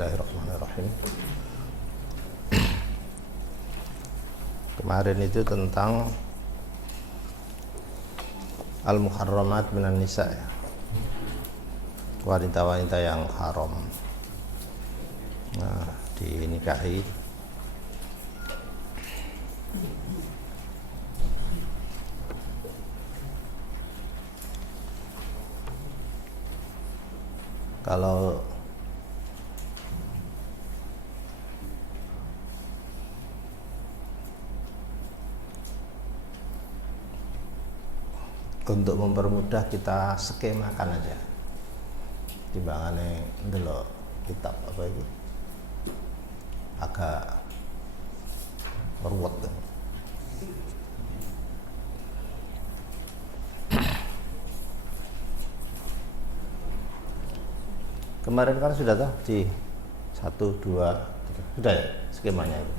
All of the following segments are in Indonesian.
Bismillahirrahmanirrahim. Kemarin itu tentang al-muharramat minan nisa, ya. Wanita-wanita yang haram dinikahi. Kalau untuk mempermudah, kita skemakan aja timbangannya ndelok kitab apa itu agak ruwet. Kemarin kan sudah tahu di 1, 2, 3 sudah ya skemanya itu.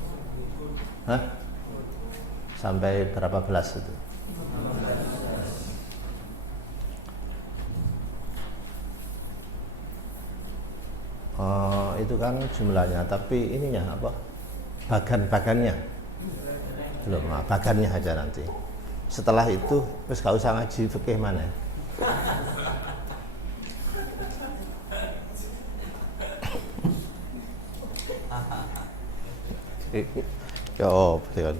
Hah? Sampai berapa belas itu? Itu kan jumlahnya, tapi ininya apa? Bagan-bagannya belum, bagannya aja nanti. Setelah itu terus gak usah ngaji fikih mana. Ya, betul.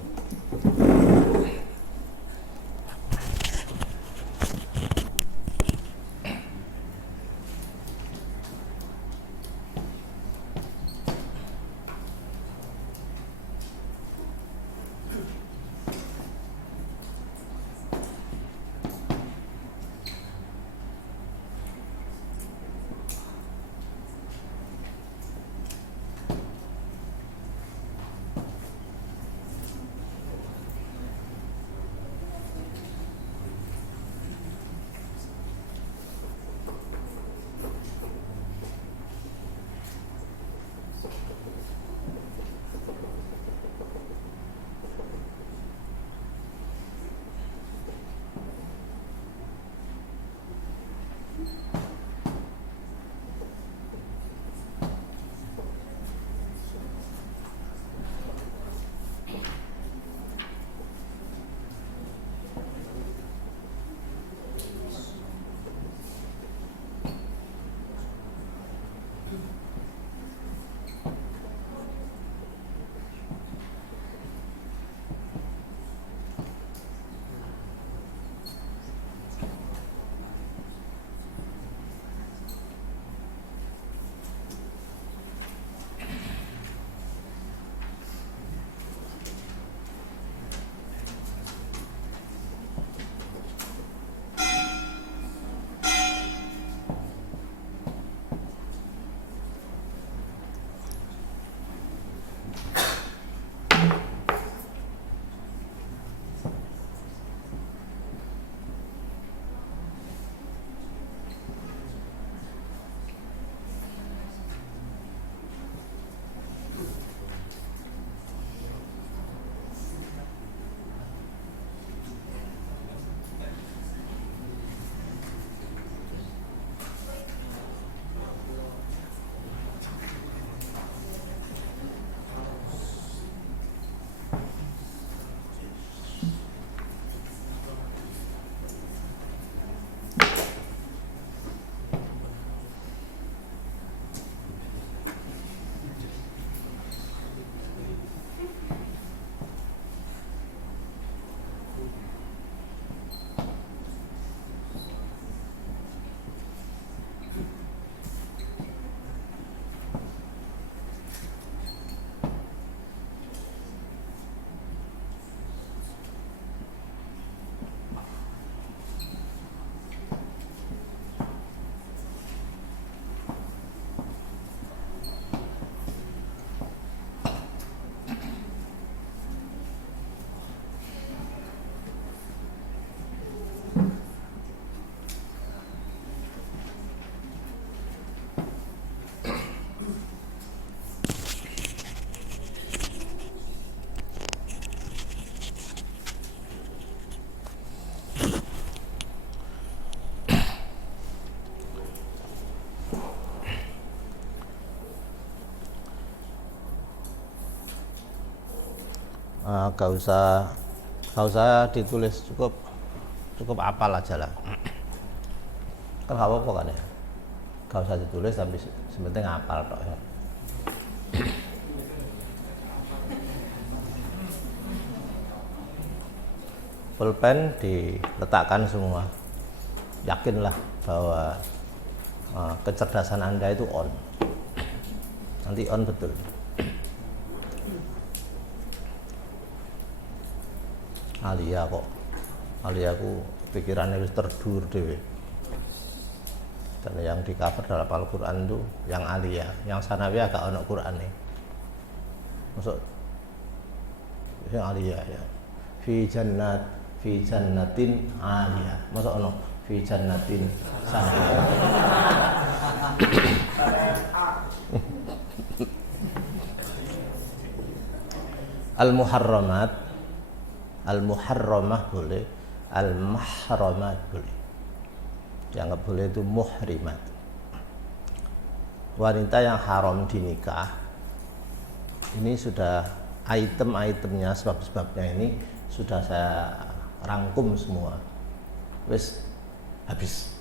Gak usah ditulis, cukup apal aja lah. Kan gak apa-apa kan ya. Gak usah ditulis tapi sebenarnya ngapal tok ya. Pulpen diletakkan semua. Yakinlah bahwa kecerdasan Anda itu on. Nanti on betul. Alia kok. Aliaku pikirannya wis terdur dhewe. Dan yang di cover dalam Al-Qur'an itu yang Alia, yang Sanawiyah gak ono Qur'ane. Maksud yang Alia ya. Fi jannatin Alia. Masa ono fi jannatin Sanawiyah. Al-muharramah boleh, al-mahramat boleh. Yang nggak boleh itu muhrimat. Wanita yang haram dinikah ini sudah item-itemnya, sebab-sebabnya ini sudah saya rangkum semua. Wes habis.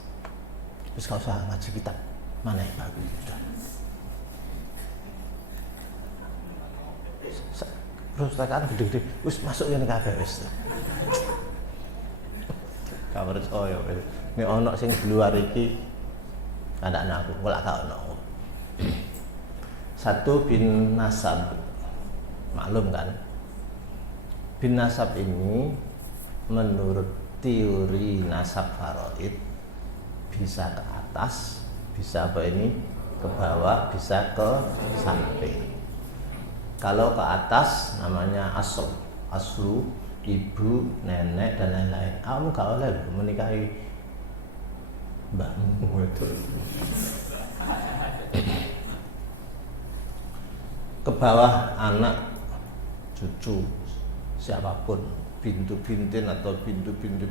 Wes kalau usah ngaji kitab mana yang bagus sudah. Terus tekan gede-gede, wis masuk yang kabeh wis. Kabar saya wis. Nek ana sing di luar iki anak-anak aku, kok gak ono. Satu bin nasab. Maklum kan? Bin nasab ini menurut teori nasab faraid bisa ke atas, bisa apa ini? Ke bawah, bisa ke samping. Kalau ke atas namanya aslu, ibu, nenek dan lain-lain. Kamu gak oleh menikahi mbahmu itu. Ke bawah anak, cucu, siapapun, bintu-bintin atau bintu-bintin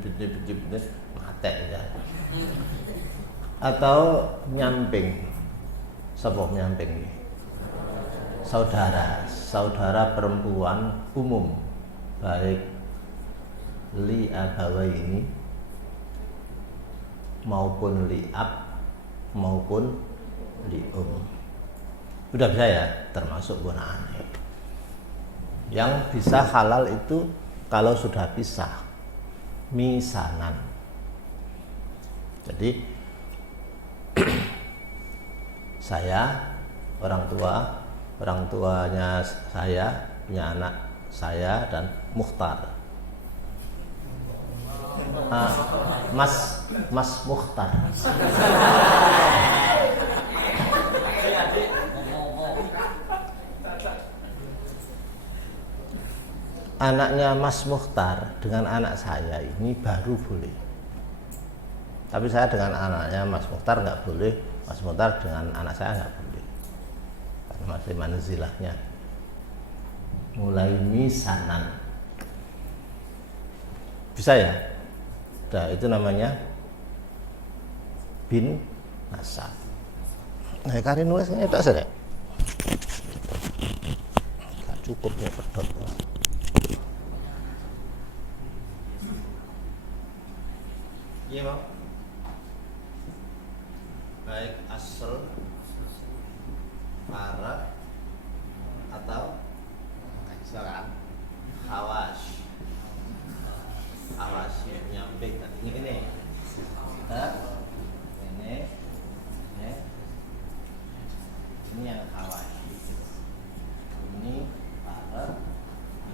mate ya. Atau nyamping. Sapa nyamping iki? Saudara perempuan umum, baik li abawaini maupun li ab maupun li Udah bisa ya, termasuk gunaan. Yang bisa halal itu kalau sudah pisah, misanan. Jadi saya orang tuanya saya punya anak saya dan Mukhtar. Mas Mukhtar. Anaknya Mas Mukhtar dengan anak saya ini baru boleh. Tapi saya dengan anaknya Mas Mukhtar nggak boleh. Mas Mukhtar dengan anak saya nggak boleh. Masih manzilahnya mulai misanan bisa ya. Nah, itu namanya bin nasab. Nah, kari nulisnya itu saja. Gak cukup ya pedot. Iya, Bang. Baik asal Farad atau silakan hawas nyamping ini ini yang hawas ini Farad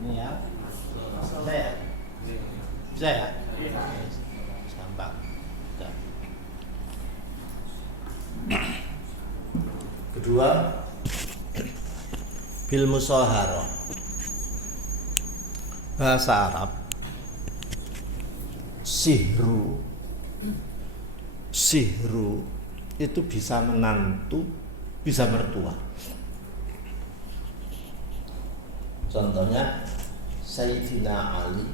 ini yang bisa ya gampang. Kedua bil musaharah. Bahasa Arab sihru itu bisa menantu, bisa mertua. Contohnya Sayyidina Ali,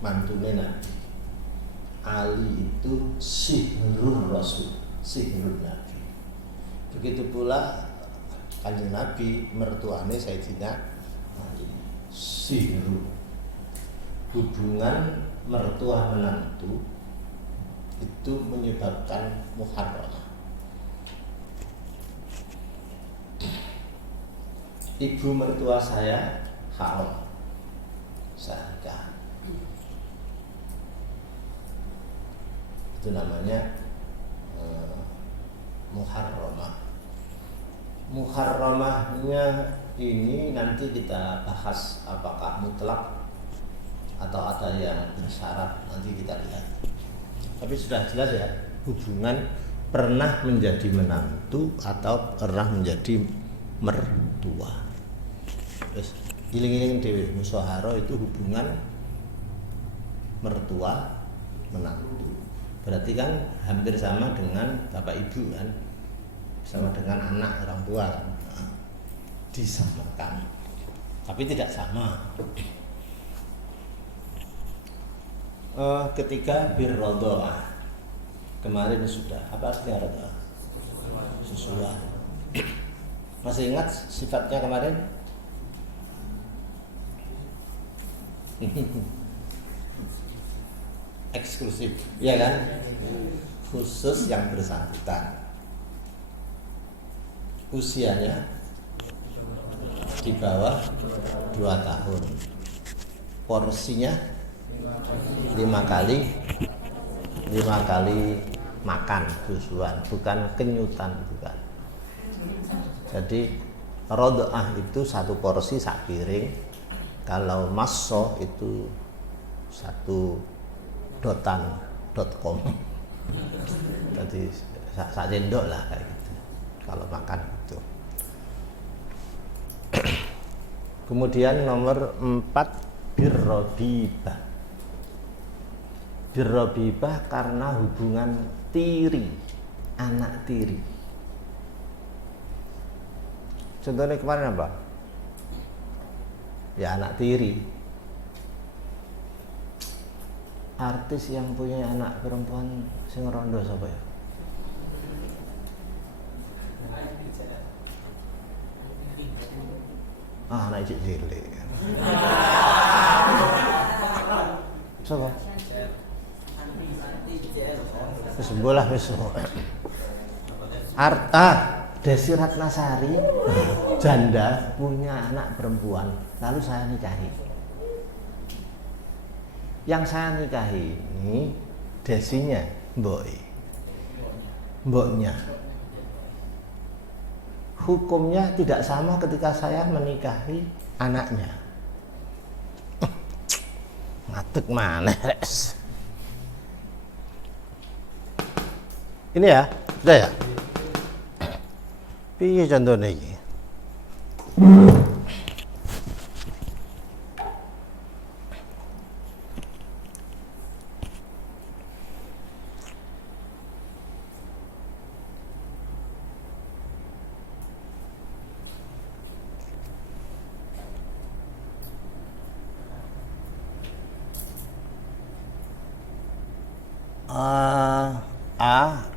mantunya Nabi. Ali itu sihrul Rasul, sihrul Nabi. Begitu pula Kanjeng Nabi mertuane Sayyidina Ali, sihru, hubungan mertua menantu itu menyebabkan muharramah. Ibu mertua saya haram, saya nikah. Itu namanya muharramah. Muharramahnya ini nanti kita bahas apakah mutlak atau ada yang bersyarat, nanti kita lihat. Tapi sudah jelas ya, hubungan pernah menjadi menantu atau pernah menjadi mertua. Terus iling-iling dewe musyawarah itu hubungan mertua menantu. Berarti kan hampir sama dengan bapak ibu kan, sama dengan anak orang tua kan, disamakan, tapi tidak sama. Ketiga birrodoah, kemarin sudah apa artinya rodoah? Susuan. Masih ingat sifatnya kemarin? Eksklusif, ya kan? Khusus yang bersangkutan. Usianya di bawah 2 tahun. Porsinya 5 kali makan susuan, bukan kenyutan, bukan. Jadi rodoah itu 1 porsi sak piring. Kalau masso itu 1.com. Jadi sak sendok lah kayak gitu. Kalau makan itu. Kemudian nomor 4 birrobibah. Birrobibah karena hubungan tiri, anak tiri. Contohnya kemarin apa? Ya anak tiri. Artis yang punya anak perempuan sing rondo sapa ya? Anak cilik. Sapa? Wis bolah wis. Desi Ratnasari janda punya anak perempuan, lalu saya nikahi. Yang saya nikahi ini Desinya, mboknya. Hukumnya tidak sama ketika saya menikahi anaknya. Ngatek mana res? Ini ya, sudah ya. Piye contohnya iki?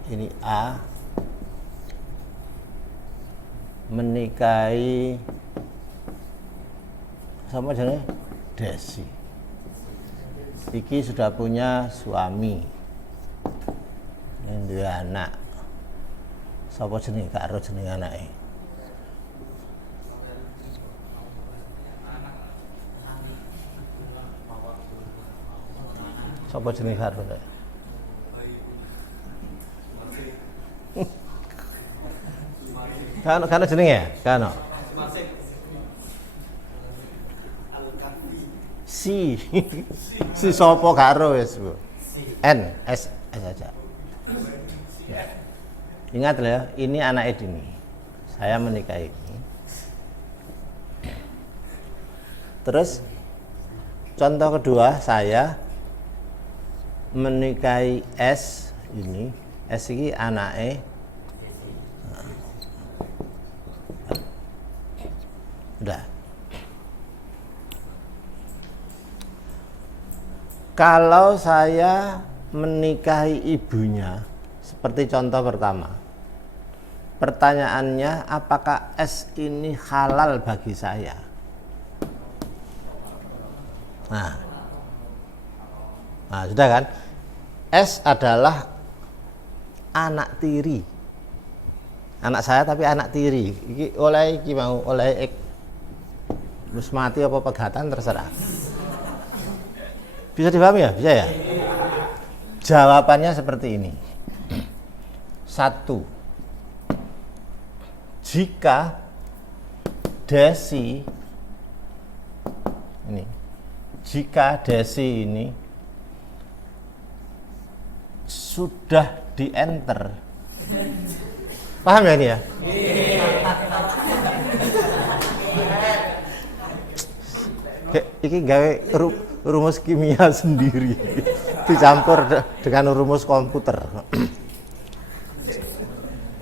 Ini A menikahi sama jenenge Desi. Iki sudah punya suami. Ini dua anak. Sapa jenenge gak ero jenenge anake? Sapa jenenge gak ero? Kan jenenge ya? Kan. Si sapa karo wis, Bu. N S aja. Ya. Ingat loh ya, ini anak Edini. Saya menikahi ini. Terus contoh kedua, saya menikahi S ini. S ini anake udah. Kalau saya menikahi ibunya, seperti contoh pertama, pertanyaannya apakah S ini halal bagi saya? Nah, sudah kan? S adalah anak tiri. Anak saya tapi anak tiri. Iki oleh iki mau oleh wis mati apa pegatan terserah. Bisa dipahami ya? Bisa ya? Jawabannya seperti ini. 1. Jika Desi ini sudah di enter, paham ya ini ya? Iki gawe rumus kimia sendiri dicampur dengan rumus komputer.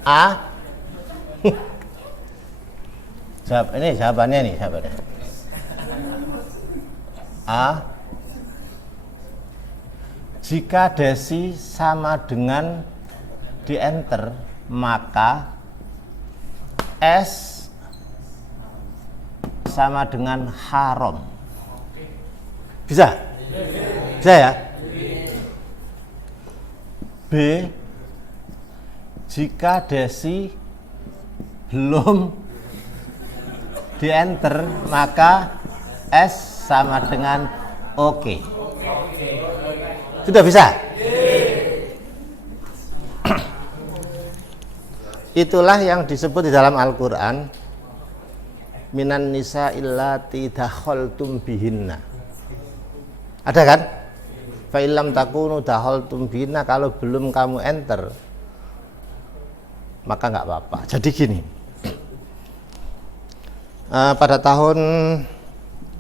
A. Jawabannya nih. A. Jika Desi sama dengan di enter, maka S sama dengan haram. Bisa? Bisa ya? B. Jika Desi belum di enter, maka S sama dengan oke. Sudah bisa? Itulah yang disebut di dalam Al-Quran, minan nisa illati dakhaltum bihinna. Ada kan? Fa illam takunu dakhaltum bihinna, kalau belum kamu enter maka nggak apa-apa. Jadi gini, pada tahun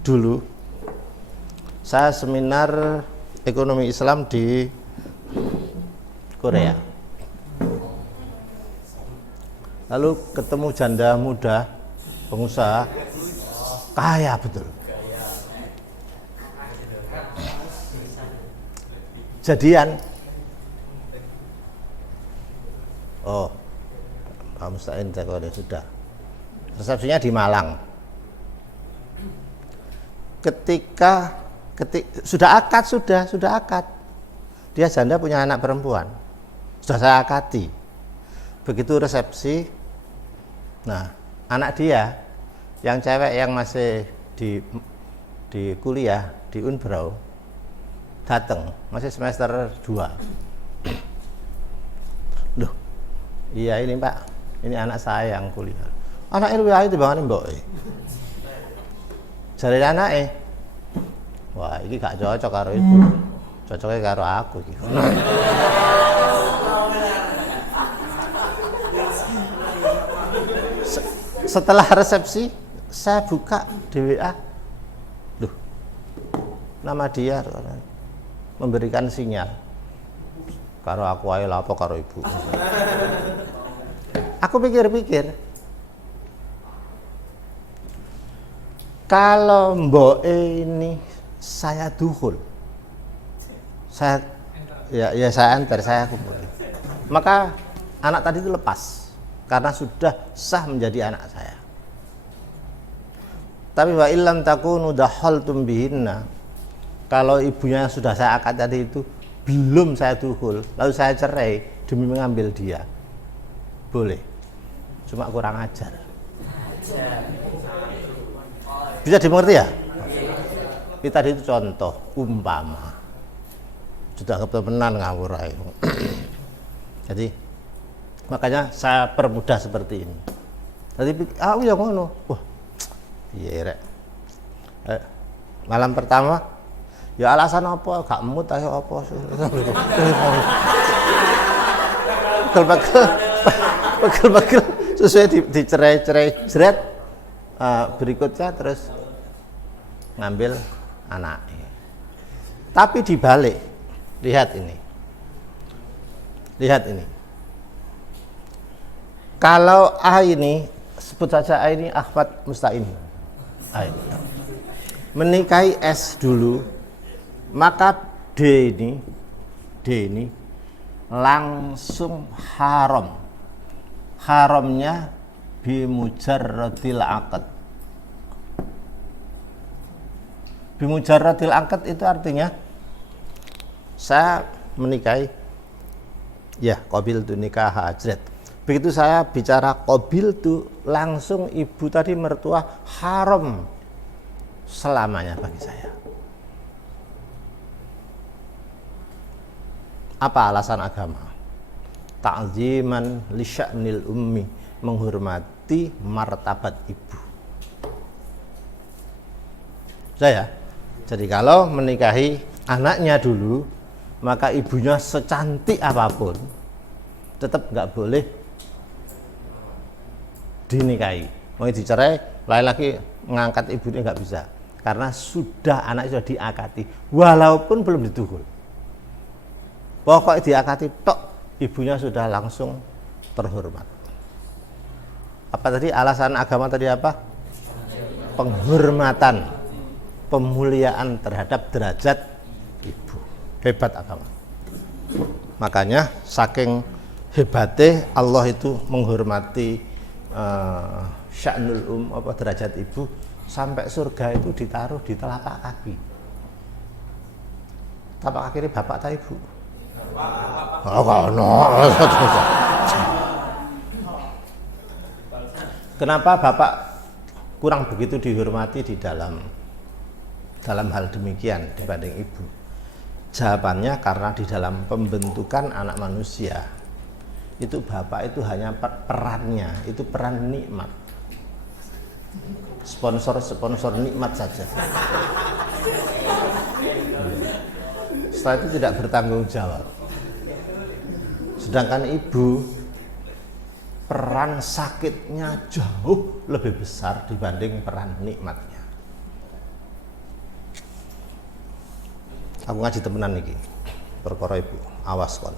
dulu saya seminar ekonomi Islam di Korea. Lalu ketemu janda muda pengusaha kaya betul. Jadian. Oh, Pak Mustain sudah. Resepsinya di Malang. Ketika sudah akad. Dia janda punya anak perempuan. Sudah saya akadi. Begitu resepsi, nah anak dia yang cewek yang masih di kuliah di Unbrau datang, masih semester 2. Loh, iya ini Pak, ini anak saya yang kuliah. Anak itu itu banget mbok. Jare anake, wah ini gak cocok karo ibu, cocoknya karo aku iki. Setelah resepsi saya buka di WA, loh, nama dia memberikan sinyal karo aku ae lapo karo ibu. Aku pikir-pikir, kalau mbok ini saya duhul, saya enter, saya kumpul, maka anak tadi itu lepas karena sudah sah menjadi anak saya. Tapi wa illam takunu dakhaltum bihinna, kalau ibunya sudah saya akad tadi itu belum saya duhul, lalu saya cerai demi mengambil dia, boleh, cuma kurang ajar. Bisa dimengerti ya? Kita tadi itu contoh umpama sudah kebenaran ngawur ae. Jadi makanya saya permudah seperti ini. Tadi aku yang ngono. Wah, iya rek. Malam pertama, ya alasan apa? Gak mood ayo apa? Pegel-pegel sesuai dicerai-cerai jret. Berikutnya terus ngambil anaknya. Tapi dibalik, lihat ini. Kalau A ini, sebut saja A ini Ahmad Mustain, menikahi S dulu, maka D ini langsung haram. Haramnya bimujarradil aqd. Bimujarradil akad itu artinya saya menikahi, ya qabiltu nikah hajrat. Begitu saya bicara qabiltu, langsung ibu tadi mertua haram selamanya bagi saya. Apa alasan agama? Ta'ziman li sya'nil ummi, menghormati martabat ibu. Saya, jadi kalau menikahi anaknya dulu, maka ibunya secantik apapun tetap nggak boleh dinikahi. Mau dicerai, lain lagi ngangkat ibunya nggak bisa, karena anak sudah diakati, walaupun belum ditugul. Pokoknya diakati tok, ibunya sudah langsung terhormat. Apa tadi alasan agama tadi apa? Penghormatan, pemuliaan terhadap derajat ibu. Hebat agama. Makanya saking hebatnya Allah itu menghormati sya'nul derajat ibu, sampai surga itu ditaruh di telapak kaki. Telapak kaki ini bapak atau ibu? Kenapa bapak kurang begitu dihormati di dalam hal demikian dibanding ibu? Jawabannya karena di dalam pembentukan anak manusia itu bapak itu hanya perannya, itu peran nikmat, sponsor nikmat saja. Setelah itu tidak bertanggung jawab. Sedangkan ibu peran sakitnya jauh lebih besar dibanding peran nikmatnya. Aku ngaji temenan iki perkara ibu, awas kon.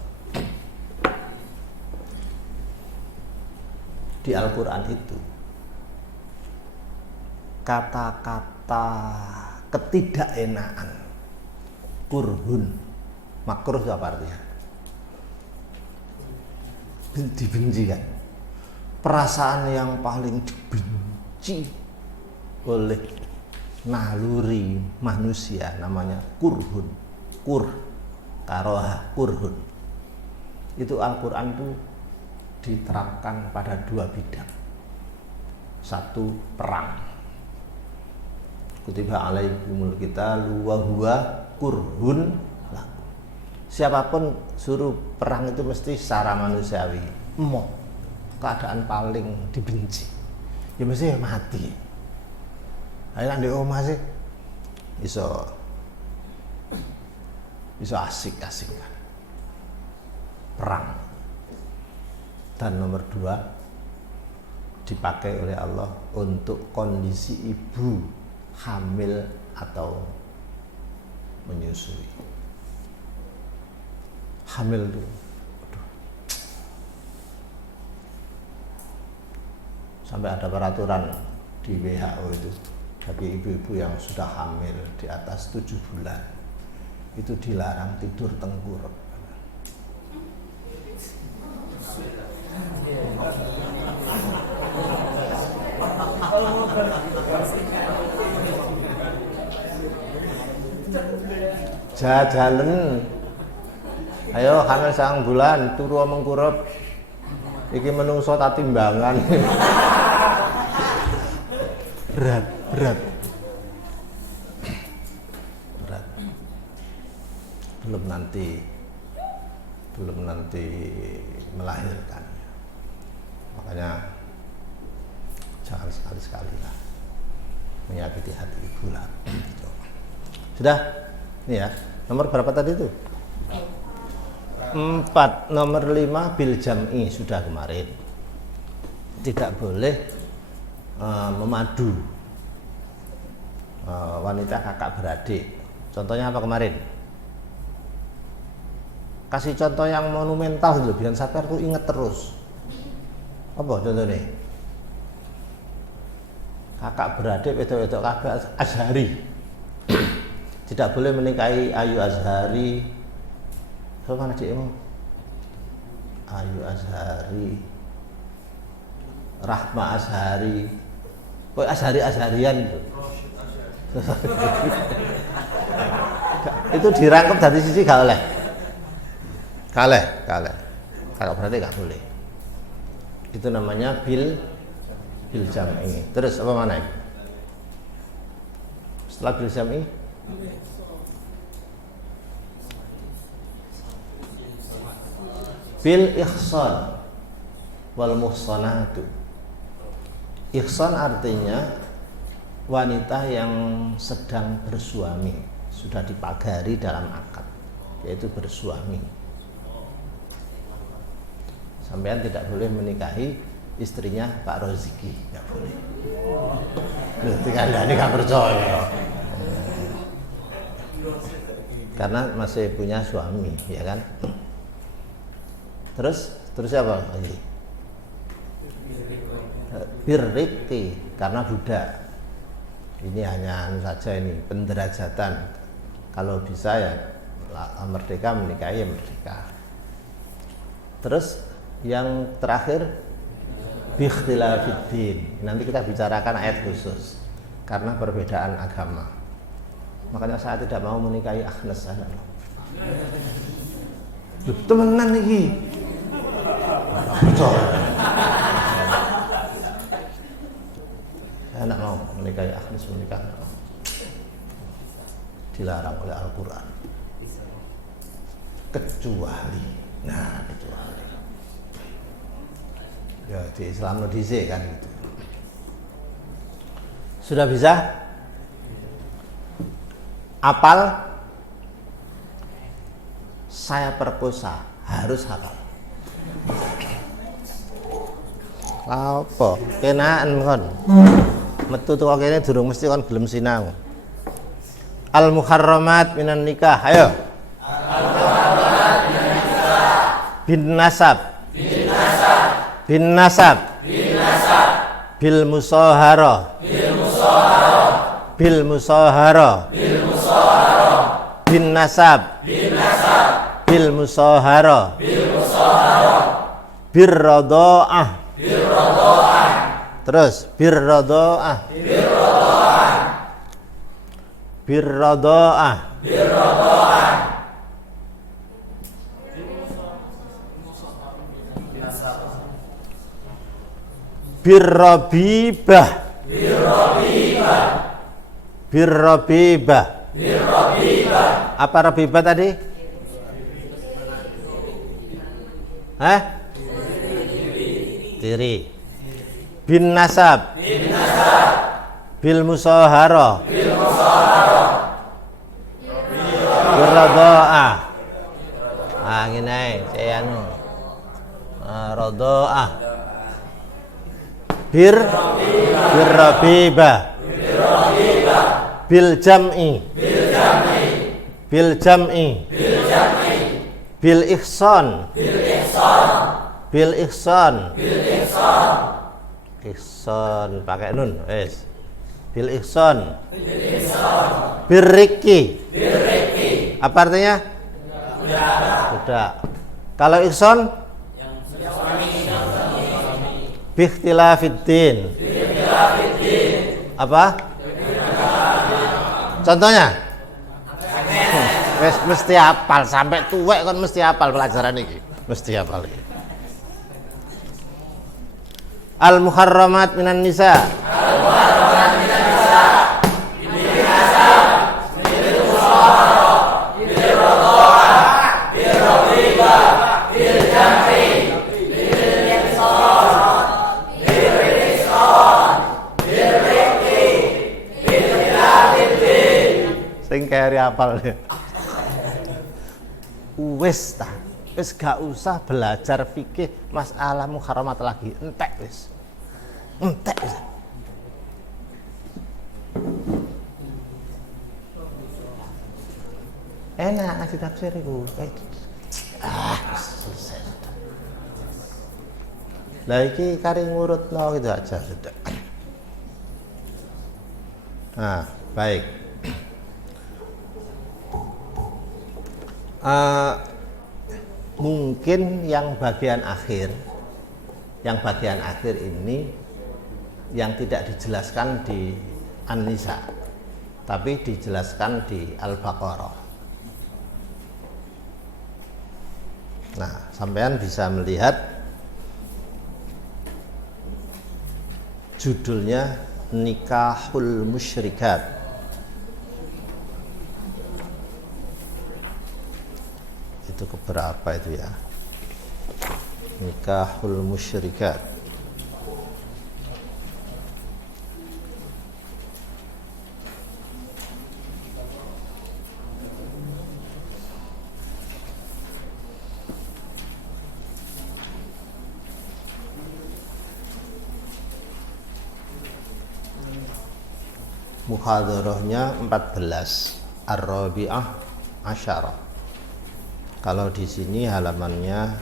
Di Al-Qur'an itu kata-kata ketidakenaan, kurhun, makruh itu apa artinya? Dibenci kan? Perasaan yang paling dibenci oleh naluri manusia namanya kurhun, karoha, kurhun. Itu Al-Quran itu diterapkan pada dua bidang. Satu, perang. Kutiba alaikumul qitalu wa huwa kurhun lakum. Siapapun suruh perang itu mesti secara manusiawi, keadaan paling dibenci, ya mesti mati. Ayo di omah sih bisa asik-asik kan perang. Dan nomor dua, dipakai oleh Allah untuk kondisi ibu hamil atau menyusui. Hamil itu sampai ada peraturan di WHO itu bagi ibu-ibu yang sudah hamil di atas 7 bulan itu dilarang tidur tengkurap. Jalan, ayo hamil 1 bulan turu mengkurep, iki menungso tak timbangan. berat belum nanti melahirkan. Makanya jangan sekali-sekali lah menyakiti hati ibu lah. Sudah, ini ya, nomor berapa tadi itu? 4. Nomor 5 bil jam'i sudah kemarin. Tidak boleh memadu wanita kakak beradik. Contohnya apa kemarin? Kasih contoh yang monumental dulu biar Sapir tuh inget terus. Apa contohnya? Kakak beradik wedok-wedok kakak Azhari. Tidak boleh menikahi Ayu Azhari. Mana cikmu? Ayu Azhari, Rahma Azhari, Azharian itu. Itu dirangkep dari sisi gak oleh. Gak oleh. Kalau berarti gak boleh. Itu namanya bil jam'i. Terus apa mana? Setelah bil jam'i bil ihsan wal muhsanatu. Ihsan artinya wanita yang sedang bersuami, sudah dipagari dalam akad, yaitu bersuami. Sampean tidak boleh menikahi istrinya Pak Roziki, nggak boleh. Berarti Anda ini nggak percaya, karena masih punya suami, ya kan? Terus apa lagi? Birriki, karena budak. Ini hanya saja ini penderajatan. Kalau bisa ya merdeka menikahi ya merdeka. Terus yang terakhir biikhtilafiddin. Nanti kita bicarakan ayat khusus karena perbedaan agama. Makanya saya tidak mau menikahi Agnes. Temenan iki. Betul. Saya tidak mau menikahi Agnes, menikah dilarang oleh Al-Quran. Kecuali ya di Islam nodise kan gitu. Sudah bisa apal, saya perkosa, harus hafal. Apa kenaan kon metu tuwa kene durung mesti kon gelem sinau. Al muharramat minan nikah, ayo. Al muharramat minan nikah. Bin nasab. Bil musahara. Bin nasab. Bil musahara. Bir radha'ah. Terus bir radha'ah. Birrabibah. Apa rabibah tadi? Tiri. Bin nasab. Bil musahara. Birradha'ah. Ngene saya anu. Radha'ah. Birrabibah. Bil jam'i. Bil ihsan. Ihsan pakai nun, wes. Bil ihsan. Birriki. Apa artinya? Budak. Kalau ihsan? Biikhtilafiddin. Apa? Contohnya? Mesti hafal sampai tuwek kan mesti hafal pelajaran ini. Mesti hafal iki. Al muharramat minan nisa. Sing keri apal. Wis gak usah belajar fikih masalah muharramat lagi. Entek wis. Enak ngaji tafsir iku. Selesai. Lah iki kari ngurutno gitu aja sudah. Baik. Mungkin yang bagian akhir ini yang tidak dijelaskan di An-Nisa tapi dijelaskan di Al-Baqarah. Nah, sampean bisa melihat judulnya Nikahul Musyrikat. Itu keberapa itu ya? Nikahul Musyrikat. Muhadharahnya 14, Ar-Rabi'ah Asyarah. Kalau di sini halamannya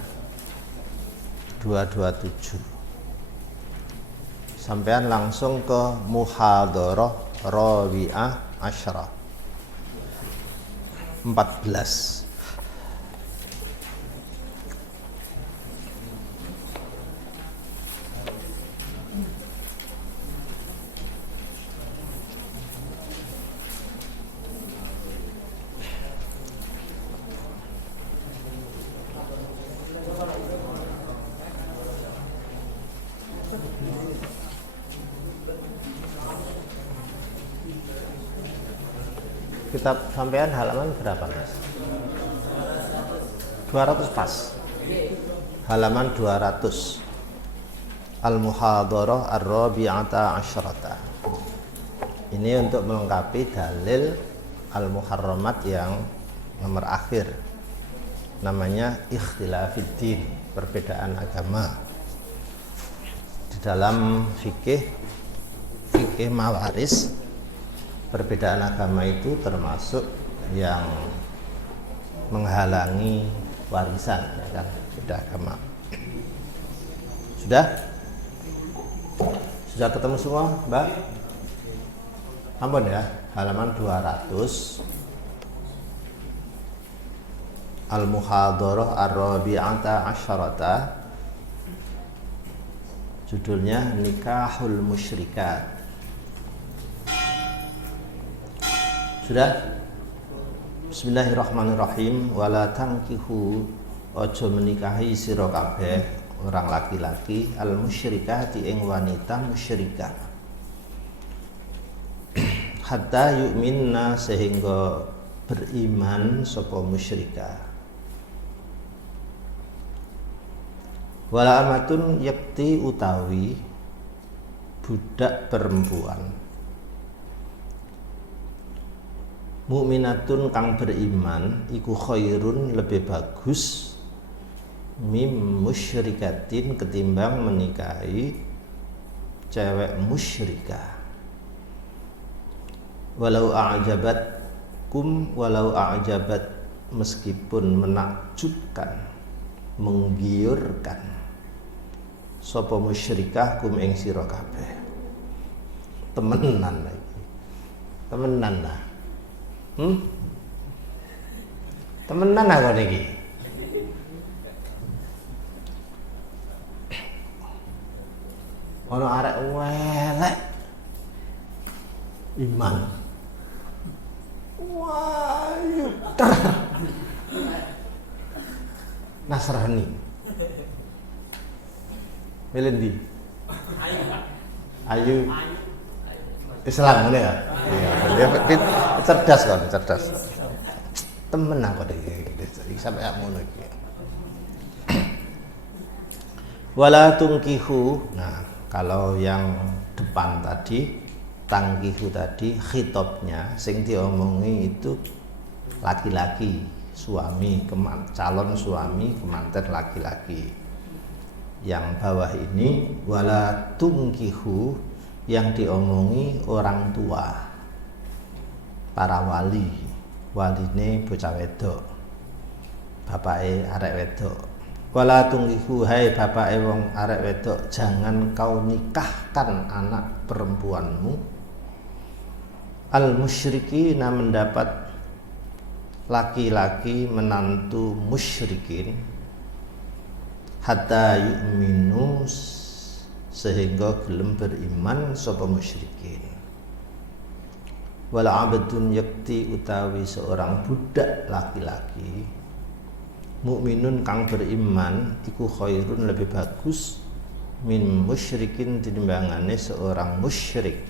227. Sampean langsung ke Muhadharah Rabi'ah Asyarah 14. Kitab sampean halaman berapa, Mas? 200 pas. Halaman 200. Al-Muhadharah Ar-Rabi'ata Asyrata. Ini untuk melengkapi dalil Al-Muharramat yang nomor akhir. Namanya Ikhtilafiddin, perbedaan agama. Di dalam fikih mawaris, perbedaan agama itu termasuk yang menghalangi warisan, ya kan? Beda agama. Sudah ketemu semua, Mbak? Ampun ya, halaman 200. Al-Muhadharah Ar-Rabi'ata Asyarata. Judulnya Nikahul Musyrikat. Sudah? Bismillahirrahmanirrahim. Wala tangkihu, ojo menikahi sira kabeh orang laki-laki al musyrikati ing wanita musyrikah. Hatta yu'minna, sehingga beriman sapa musyrikah. Wala amatun yakti, utawi budak perempuan, mukminatun kang beriman iku khairun, lebih bagus, mim musyrikatin, ketimbang menikahi cewek musyrikah. Walau a'jabat, meskipun menakjubkan, menggiurkan sapa musyrikah kum ing sira kabeh. Temenan lagi. Temenan lah. Temenan aku niki. Ono arek welek iman. Wah, yuter. Nasrani. Milih ndi? Ayu. Islam ngene ya. Iya, cerdas kan, cerdas. Temen aku iki sampe ngono iki. Wala tungkihu. Nah, kalau yang depan tadi, tangkihu tadi, khitabnya sing diomongi itu laki-laki, suami, calon suami kemanten laki-laki. Yang bawah ini wala tungkihu, yang diomongi orang tua, para wali, waline bocah wedok, bapake arek wedok. Wala tungkihu, hai bapake wong arek wedok, jangan kau nikahkan anak perempuanmu al musyrikina, mendapat laki-laki menantu musyrikin, hatta yu'minu, sehingga gelem beriman sapa musyrikin. Wala abdun yakti, utawi seorang budak laki-laki mukminun kang beriman iku khairun lebih bagus min musyrikin tinimbangane seorang musyrik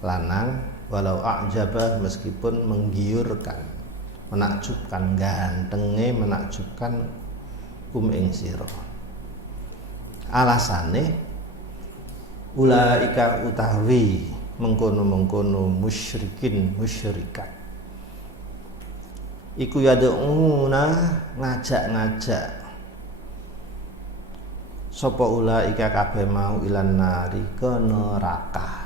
lanang walau a'jabah meskipun menggiurkan, menakjubkan, gantenge menakjubkan ing sira. Alasane ulaika utawi mengkono-mengkono musyrikin musyrikat iku yad'una ngajak-ngajak sapa ulaika kabeh mau ilan nari ke neraka.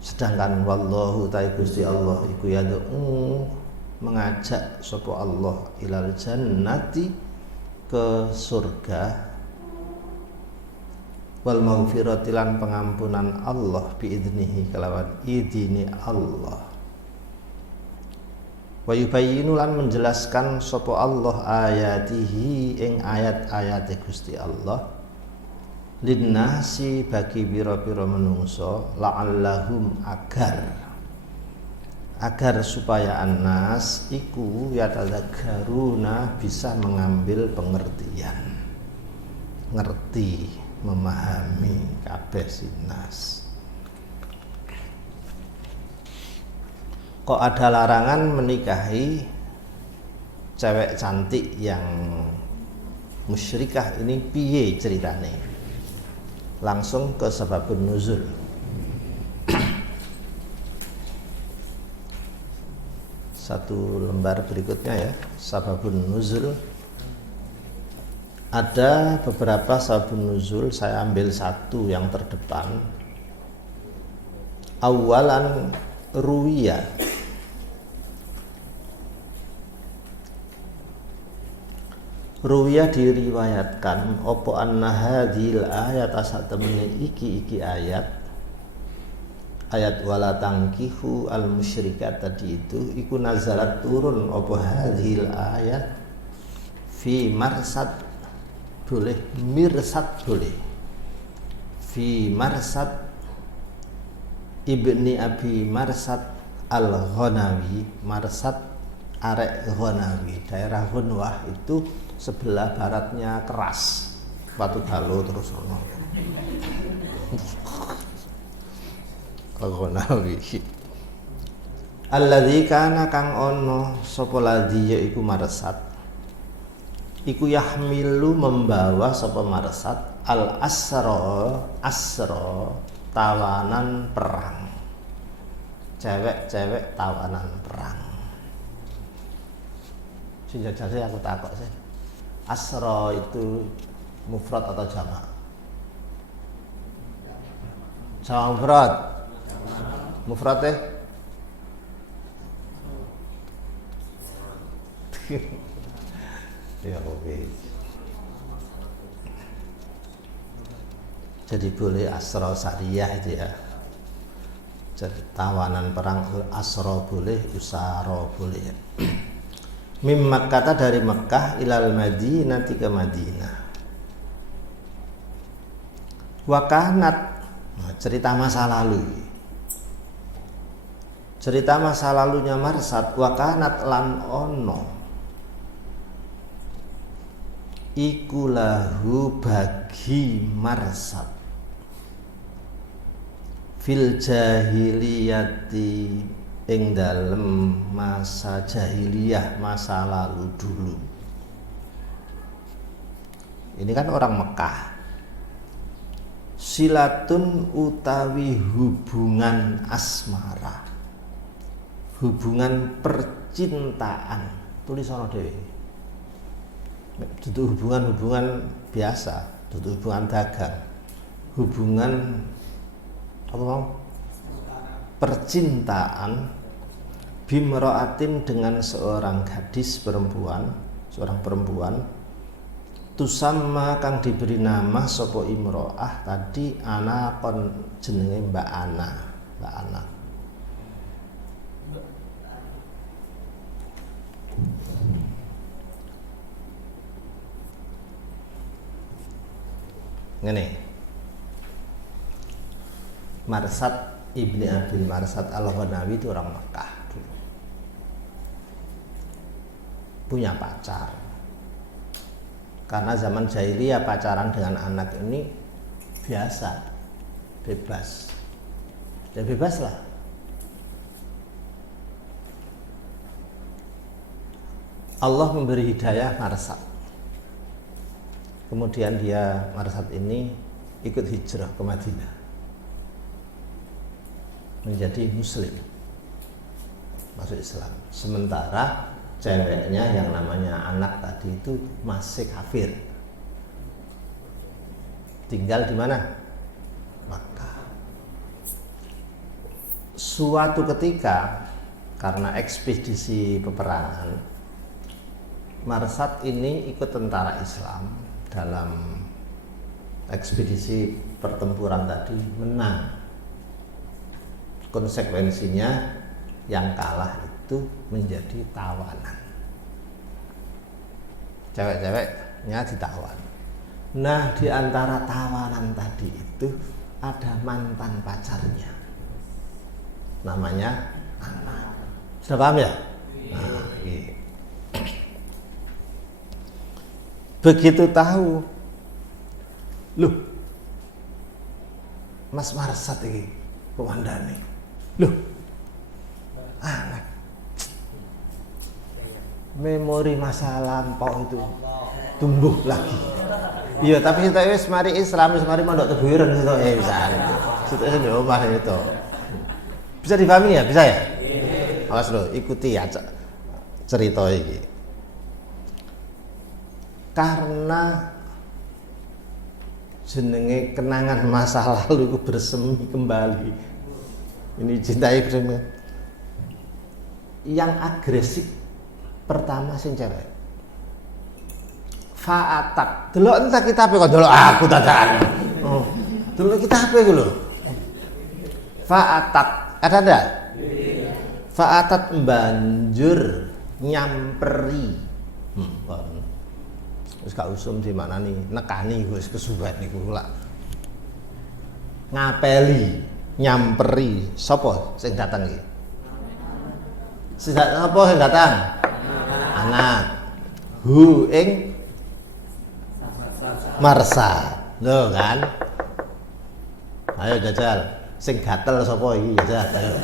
Sedangkan wallahu ta'ala Gusti Allah iku yad'u mengajak sapa Allah ilal jannati ke surga wal maghfirati lan pengampunan Allah biidnihi kelawan idini Allah. Wa yubayyinu lan menjelaskan sapa Allah ayatihi ing ayat-ayate Gusti Allah linnasi bagi pira-pira menungso la'allahum agar supaya annas iku yatadzakkaruna bisa mengambil pengertian, ngerti, memahami kabeh sinas. Kok ada larangan menikahi cewek cantik yang musyrikah ini piye ceritane? Langsung ke sababun nuzul. Satu lembar berikutnya ya, sababun nuzul. Ada beberapa sababun nuzul, saya ambil satu yang terdepan. Awalan ruwiya diriwayatkan opo anna hadhil ayat asatemene iki ayat wala tangkihu al musyrikat tadi itu iku nazalat turun opo hadhil ayat fi marsad boleh mirsad boleh fi marsad ibni abi marsad al Ghanawi. Marsad arek Ghanawi, daerah Ghanwah itu sebelah baratnya Keras, Batu Galo terus ono. Ghanawi. Alladzi kana kang ono sapa ladzi yaiku marsad. Iku yahmilu membawa sapa marsad al asra tawanan perang. Cewek-cewek tawanan perang. Sing jajal aku takok sih. Asra itu mufrad atau jamak? Jamak mufrad. Mufrad ya oke. Jadi boleh asra sariyah itu ya. Jadi tawanan perang asra boleh, usara boleh. Mim Makkah dari Mekah ilal Madinah ke Madinah. Wakanat cerita masa lalu. Cerita masa lalunya Marsad wakanat lan ono iku lahu bagi Marsad fil jahiliyati ing dalem masa jahiliyah, masa lalu dulu. Ini kan orang Mekah. Silatun utawi hubungan asmara, hubungan percintaan. Tulis ana dhewe. Itu hubungan biasa, itu hubungan dagang. Hubungan apa mau? Percintaan bimra'atin dengan seorang gadis perempuan, seorang perempuan tusamma kang diberi nama sapa imro'ah tadi ana kon jenenge Mbak Ana. Ngene. Marsad Ibni Abil Marsad Al-Ghanawi itu orang Makkah dulu. punya pacar. Karena zaman jahiliyah pacaran dengan anak ini biasa, bebas. Ya bebas lah. Allah memberi hidayah Marsad. Kemudian dia Marsad ini ikut hijrah ke Madinah, menjadi muslim, masuk Islam. Sementara ceweknya yang namanya anak tadi itu masih kafir, tinggal di mana? Makkah. Suatu ketika karena ekspedisi peperangan, Marsad ini ikut tentara Islam. Dalam ekspedisi pertempuran tadi menang. Konsekuensinya yang kalah itu menjadi tawanan. Cewek-ceweknya ditawan. Nah, di antara tawanan tadi itu ada mantan pacarnya, namanya Anak. Sudah paham ya? Nah, gitu. Begitu tahu, loh, Mas Marsad ini komandane, loh, anak, memori masa lampau itu tumbuh lagi. Iya, tapi kita wis mari Islam, wis mari mondok tebuiren itu bisa. Itu omah itu. Bisa dipahami ya? Bisa ya? Awas lo, ikuti ya cerita ini. Karena jenenge kenangan masa lalu itu bersemi kembali. Ini cintai bersemi. Yang agresif pertama sing cewek. Fa'atak. Delok entah kita apa kok delok aku tadaan. Oh. Delok kita apa iku lho. Fa'atak. Ada enggak? Fa'atat banjur nyamperi. Wis gak usum di mana nih, nekani wis kesuwen niku lak. Ngapeli, nyamperi, sapa sing datang iki? Sapa sing datang? Anak. Hu ing Marsad. Lho kan? Ayo jajal, sing gatel sapa iki jajal, ayo.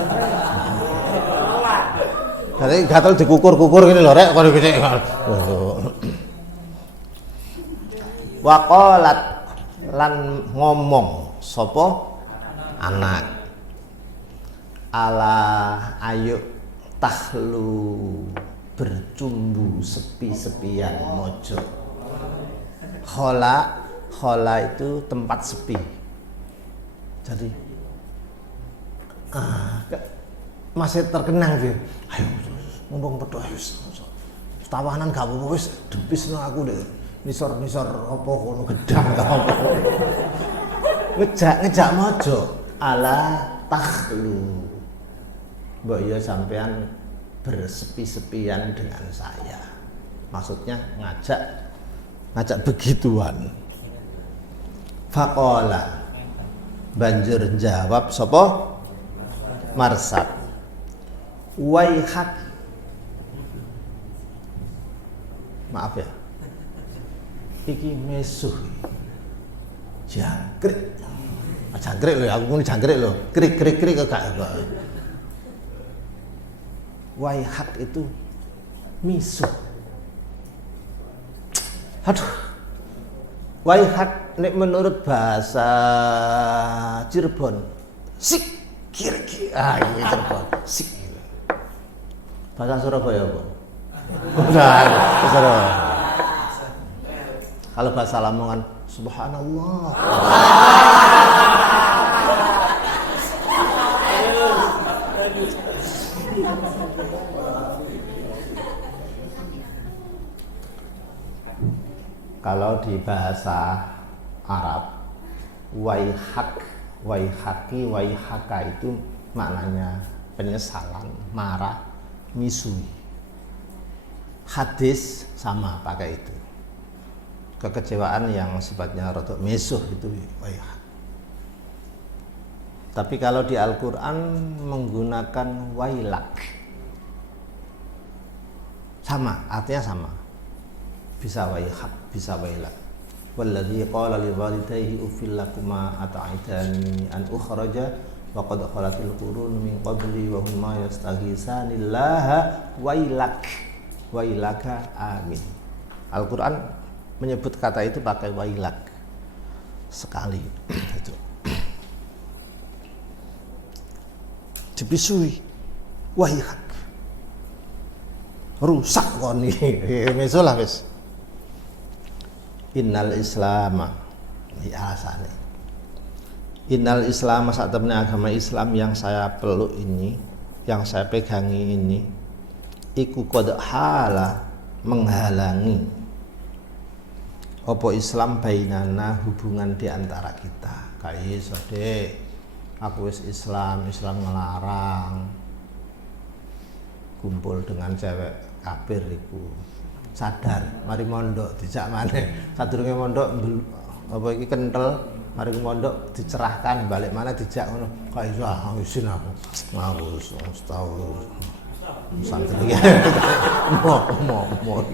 Dadi gatel dikukur-kukur ngene lho rek kono gede. Waqalat lan ngomong sapa Anak, ala ayo tahlu bercumbu sepi-sepian mojo. Khola itu tempat sepi. Jadi masih terkenang gitu. Ayo ngomong pedho ayo. Tawanan gak apa-apa wis depisno aku deh. Nisor apa kono gedang ta apa. Ngejak mojo ala tahlu. Mbok ya sampean bersepi-sepian dengan saya. Maksudnya ngajak begituan. Faqala banjur jawab sapa Marsad. Waihak. Maaf ya. Iki mesuh. Jangkrik. Jangkrik lho, aku muni jangkrik lho. Krik gak. Waihat itu misuh. Aduh. Waihat nek menurut bahasa Cirebon, sik kiri. Ini Cirebon, sik. Bahasa Surabaya apa? Bukan, Surabaya. Kalau bahasa Lamongan, subhanallah. Kalau di bahasa Arab, waihaki, waihaka itu maknanya penyesalan, marah, misui. Hadis sama pakai itu. Kekecewaan yang sifatnya rotok mesuh itu waihak. Tapi kalau di Al-Quran menggunakan wailak. sama, artinya sama. Bisa waihak, bisa wailak. Walladzi qala li walidayhi uffil lakuma ata'idani an ukhraja wa qad khalatil qurun min qabli wa hum ma yastaghisanillaha wailak. Wailaka amin. Al-Qur'an menyebut kata itu pakai wailak sekali. Itu. Dibisui wailak. Rusak kon iki. Mesolah wis. Innal Islama di alasane. Innal Islam sak temene agama Islam yang saya peluk ini, yang saya pegangi ini, iku qad hala menghalangi apa Islam bainana hubungan di antara kita. Kae iso Dek. Aku wis Islam ngelarang kumpul dengan cewek kafir iku. Sadar, mari mondok dijak maneh. Sadurunge mondok apa iki kentel, mari mondok dicerahkan, balik mana dijak ngono. Kok iso isin aku. Ngawus, tahu. Santri iki. Mo.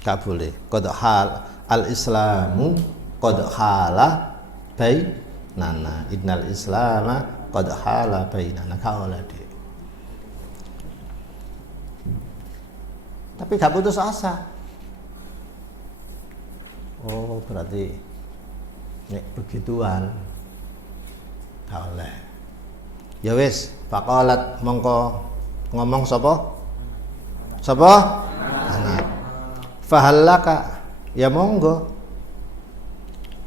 Gak boleh. Qad hal al-islamu qad hala bainana. Innal islama qad hala bainana. Kaolah Dek. Tapi gak putus asa. Oh, berarti nek begituan gak oleh. Ya wis, faqalat mongko ngomong sapa? Sapa? Anak. Fahallaka ya monggo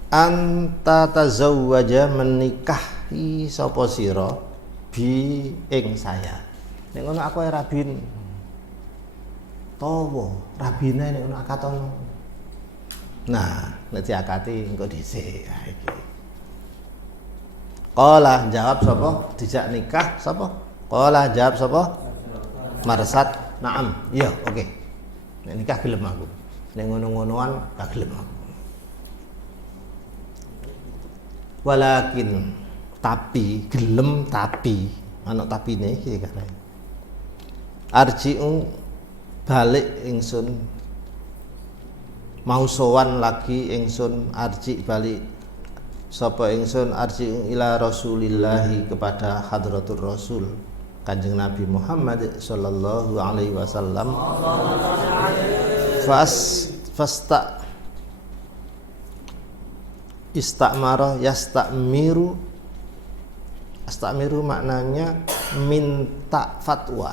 anta tazawwaja menikahi sapa sira bi ing saya. Nek ngono aku ae rabin. Towo rabine nek ono akad ono. Nah, nek diakati engko dhisik iki. Qala jawab sapa? Dijak nikah sapa? Qala jawab sapa? Marsad. Naam. Iya, oke. Nek nikah gelem aku. Nek ngono-ngonoan gak gelem aku. Walakin tapi gelem tapi ana tapine iki kae. Arji'u balik ingsun mau sowan lagi ingsun arji balik sapa ingsun arji ila Rasulillahi kepada hadratur Rasul Kanjeng Nabi Muhammad sallallahu alaihi wasallam fasta istamara yastamiru. Astamiru maknanya minta fatwa,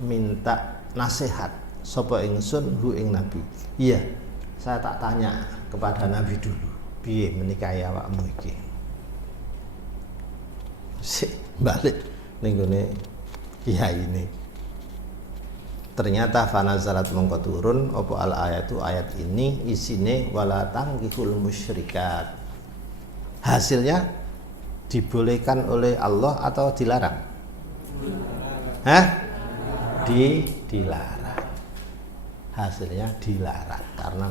minta nasihat sapa ingsun hu ing Nabi. Iya, saya tak tanya kepada Nabi dulu, piye menikahi awakmu iki. Balik ning gone kiai ini. Ternyata fanazalat mongko turun apa al ayatu ayat ini isine wala tangkihul musyrikat. Hasilnya dibolehkan oleh Allah atau dilarang? Hah? Dilarang. Hasilnya dilarang karena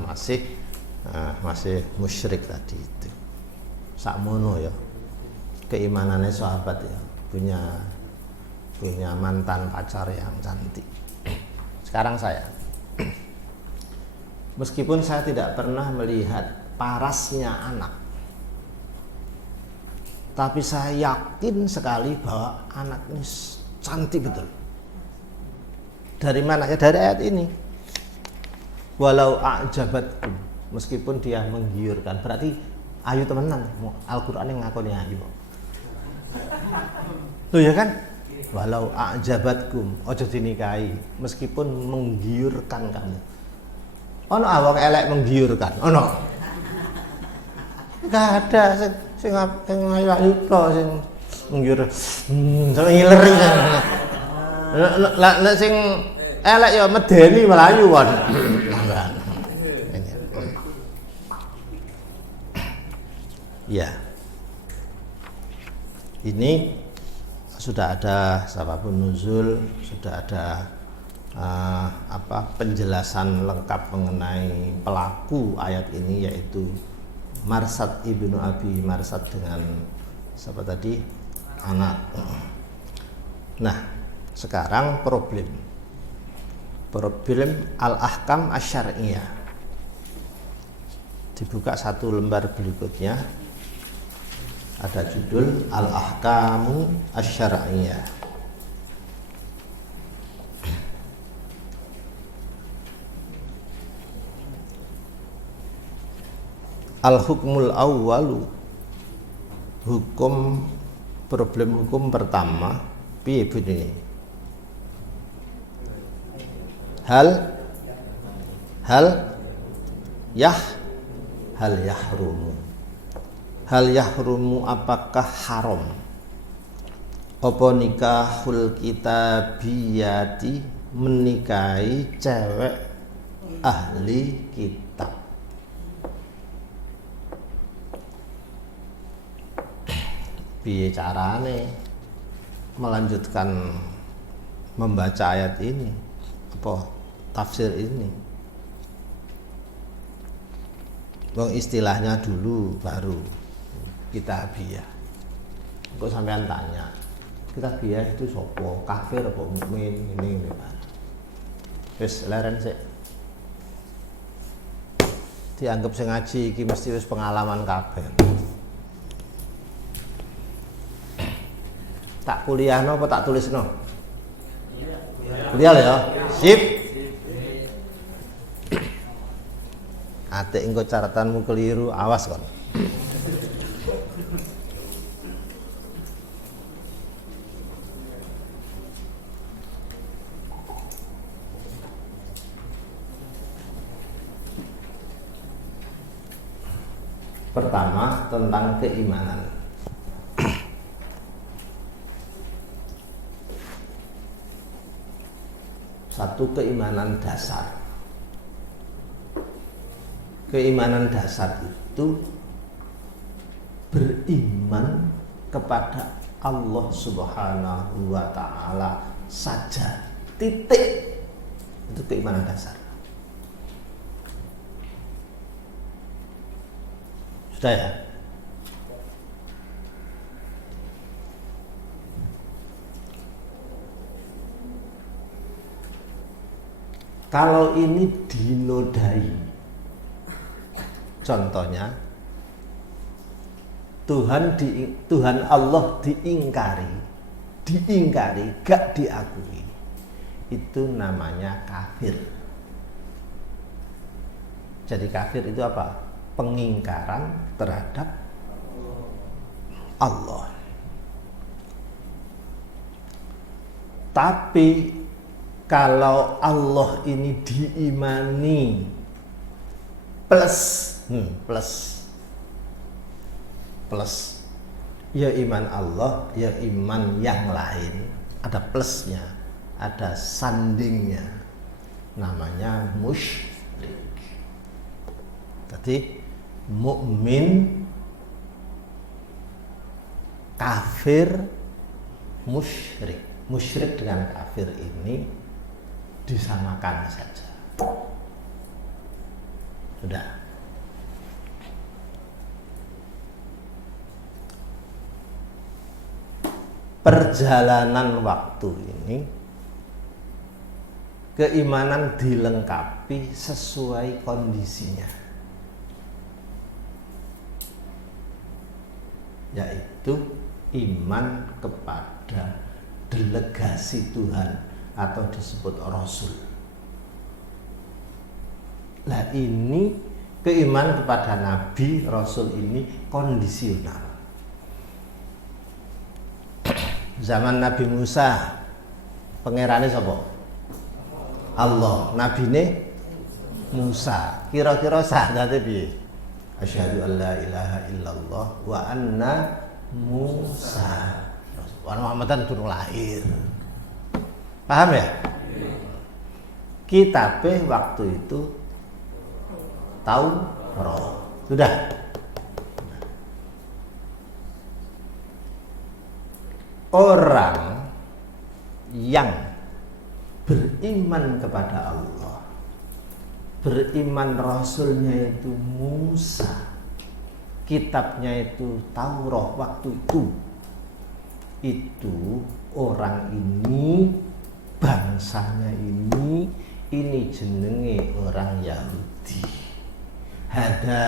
masih musyrik tadi itu. Sakmono ya. Keimanannya sahabat ya, punya mantan pacar yang cantik. Sekarang saya meskipun saya tidak pernah melihat parasnya anak, tapi saya yakin sekali bahwa anak ini cantik betul. Dari mana? Ya dari ayat ini. Walau a'jabatkum, meskipun dia menggiurkan, berarti ayu temenan. Al-Qur'an yang ngakoni ayu. Loh ya kan? Walau a'jabatkum, ojo dinikahi meskipun menggiurkan kamu. Ono awak elek menggiurkan, ono. Enggak ada sing ayu tok sing menggiur. Sampe ngiler iki. Lah sing elek ya medeni melayu kon. Ya. Ini sudah ada sababun nuzul, sudah ada penjelasan lengkap mengenai pelaku ayat ini, yaitu Marsad ibnu Abi Marsad dengan siapa tadi? Anak. Nah, sekarang problem al-ahkam asy-syar'iyyah. Dibuka satu lembar berikutnya, ada judul al-ahkamu asy-syar'iyyah. Al-hukmul awwalu, problem hukum pertama, piye bunyi? Hal yahrumu, apakah haram apa nikahul kitabiyati, menikahi cewek ahli kitab. Piye carane melanjutkan membaca ayat ini, apa tafsir ini? Wong istilahnya dulu baru kitabiyah. Kok sampean tanya, kitabiyah itu sopo? Kafir apa mukmin? Ini Pak. Wis leren sik. Dianggap sing ngaji iki mesti wis pengalaman kabeh. Tak kuliahno apa tak tulisno? Kuliah ya. Sip. Atik engko caratanmu keliru, awas kon. Pertama, tentang keimanan. Satu, keimanan dasar. Keimanan dasar itu beriman kepada Allah Subhanahu wa ta'ala saja. Titik. Itu keimanan dasar. Sudah ya? Kalau ini dinodai, contohnya Tuhan Allah diingkari, gak diakui, itu namanya kafir. Jadi kafir itu apa? Pengingkaran terhadap Allah. Tapi kalau Allah ini diimani plus ya iman Allah, ya iman yang lain, ada plusnya, ada sandingnya, namanya musyrik. Jadi mukmin, kafir, musyrik. Musyrik dengan kafir ini disamakan saja. Sudah. Perjalanan waktu ini keimanan dilengkapi sesuai kondisinya, yaitu iman kepada delegasi Tuhan atau disebut Rasul. Nah, ini keimanan kepada Nabi Rasul ini kondisional. Zaman Nabi Musa, pangerane sapa? Allah. Nabine Musa. Kira-kira syahadatnya piye? Asyhadu an la ilaha illallah wa anna Musa. Muhammadan durung lahir. Paham ya? Kitabe waktu itu Taurat. Sudah. Orang yang beriman kepada Allah, beriman Rasulnya itu Musa, kitabnya itu Taurat waktu itu, itu orang ini, bangsanya ini jenenge orang Yahudi. Hada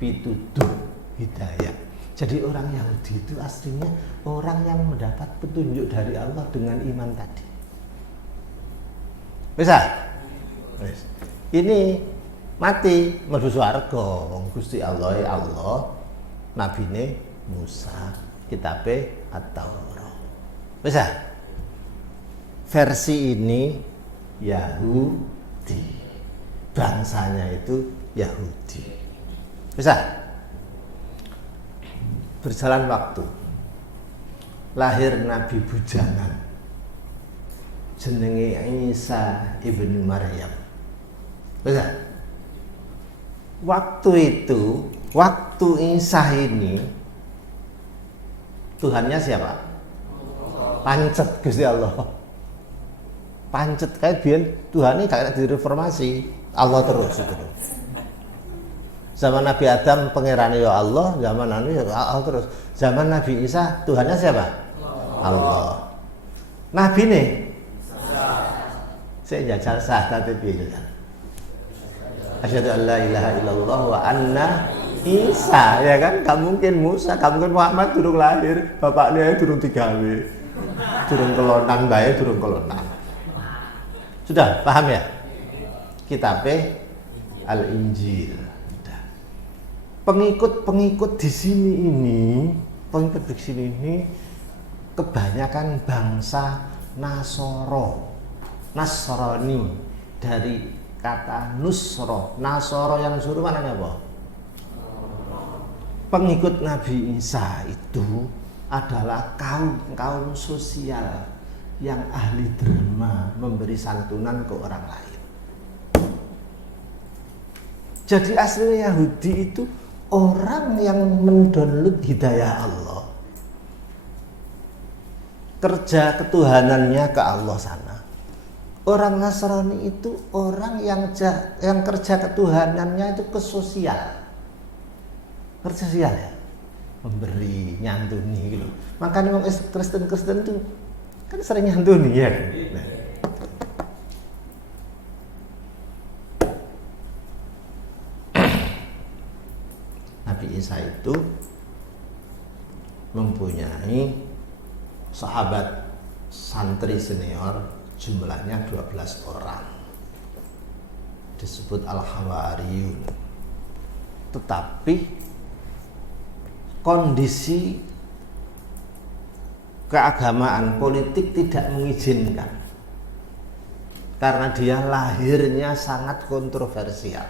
pituduh hidayah. Jadi orang Yahudi itu aslinya orang yang mendapat petunjuk dari Allah dengan iman tadi. Bisa? Ini mati mlebu swarga. Gusti Allah ya Allah, nabine Musa, kitabe At-Taurat. Bisa? Versi ini Yahudi. Bangsanya itu Yahudi. Bisa? Berjalan waktu, lahir Nabi bujangan jenenge Isa ibnu Maryam. Bisa? Waktu Isa ini Tuhannya siapa? Pancet Gusti Allah. Pancet kayak biyen Tuhan ini kayak direformasi Allah terus. Zaman Nabi Adam pangerane ya Allah, zaman anu ya Allah terus. Zaman Nabi Isa Tuhannya siapa? Allah. Nabi nih saya jajal syahadat piye jajal. Asyhadu an la ilaha illallah wa anna Isa, ya kan? Gak mungkin Musa, gak mungkin Muhammad durung lahir, bapaknya durung digawe. Durung kelonan bae, durung kelonan. Sudah paham ya? Kitabe Al-Injil. Pengikut di sini ini kebanyakan bangsa Nasrani, dari kata nusro. Nasoro yang suruh mana apa? Pengikut Nabi Isa itu adalah kaum sosial yang ahli derma, memberi santunan ke orang lain. Jadi aslinya Yahudi itu orang yang mendownload hidayah Allah, kerja ketuhanannya ke Allah sana. Orang Nasrani itu orang yang kerja ketuhanannya itu ke sosial, kerja sosial ya, memberi, nyantuni gitu. Makanya orang Kristen itu kan sering nyantuni ya. Nah. Nabi Isa itu mempunyai sahabat santri senior, jumlahnya 12 orang, disebut Al-Hawariyun. Tetapi kondisi keagamaan politik tidak mengizinkan, karena dia lahirnya sangat kontroversial.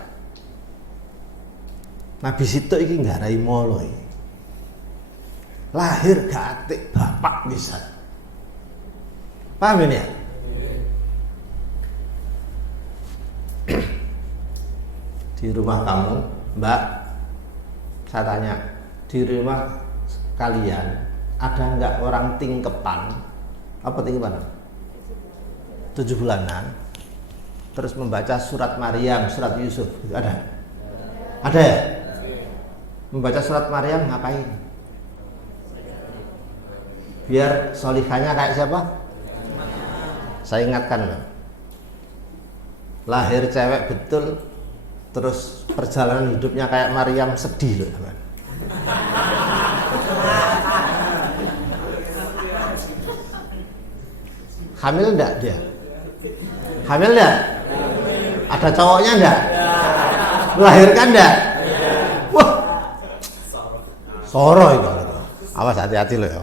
Nabi Sito iki nggarai molo iki. Lahir gak atik bapak bisa. Paham ini ya? Di rumah kamu, Mbak, saya tanya, di rumah kalian ada nggak orang tingkepan? Apa tingkepan? 7 bulanan. Terus membaca surat Maryam, surat Yusuf, itu ada? Ada ya? Membaca surat Maryam ngapain? Biar solihahnya kayak siapa? Saya ingatkan loh. Lahir cewek betul, terus perjalanan hidupnya kayak Maryam, sedih loh teman. Hamil enggak dia? Hamil enggak? Ada cowoknya enggak? Melahirkan enggak? Wah, soro itu. Awas hati-hati loh ya.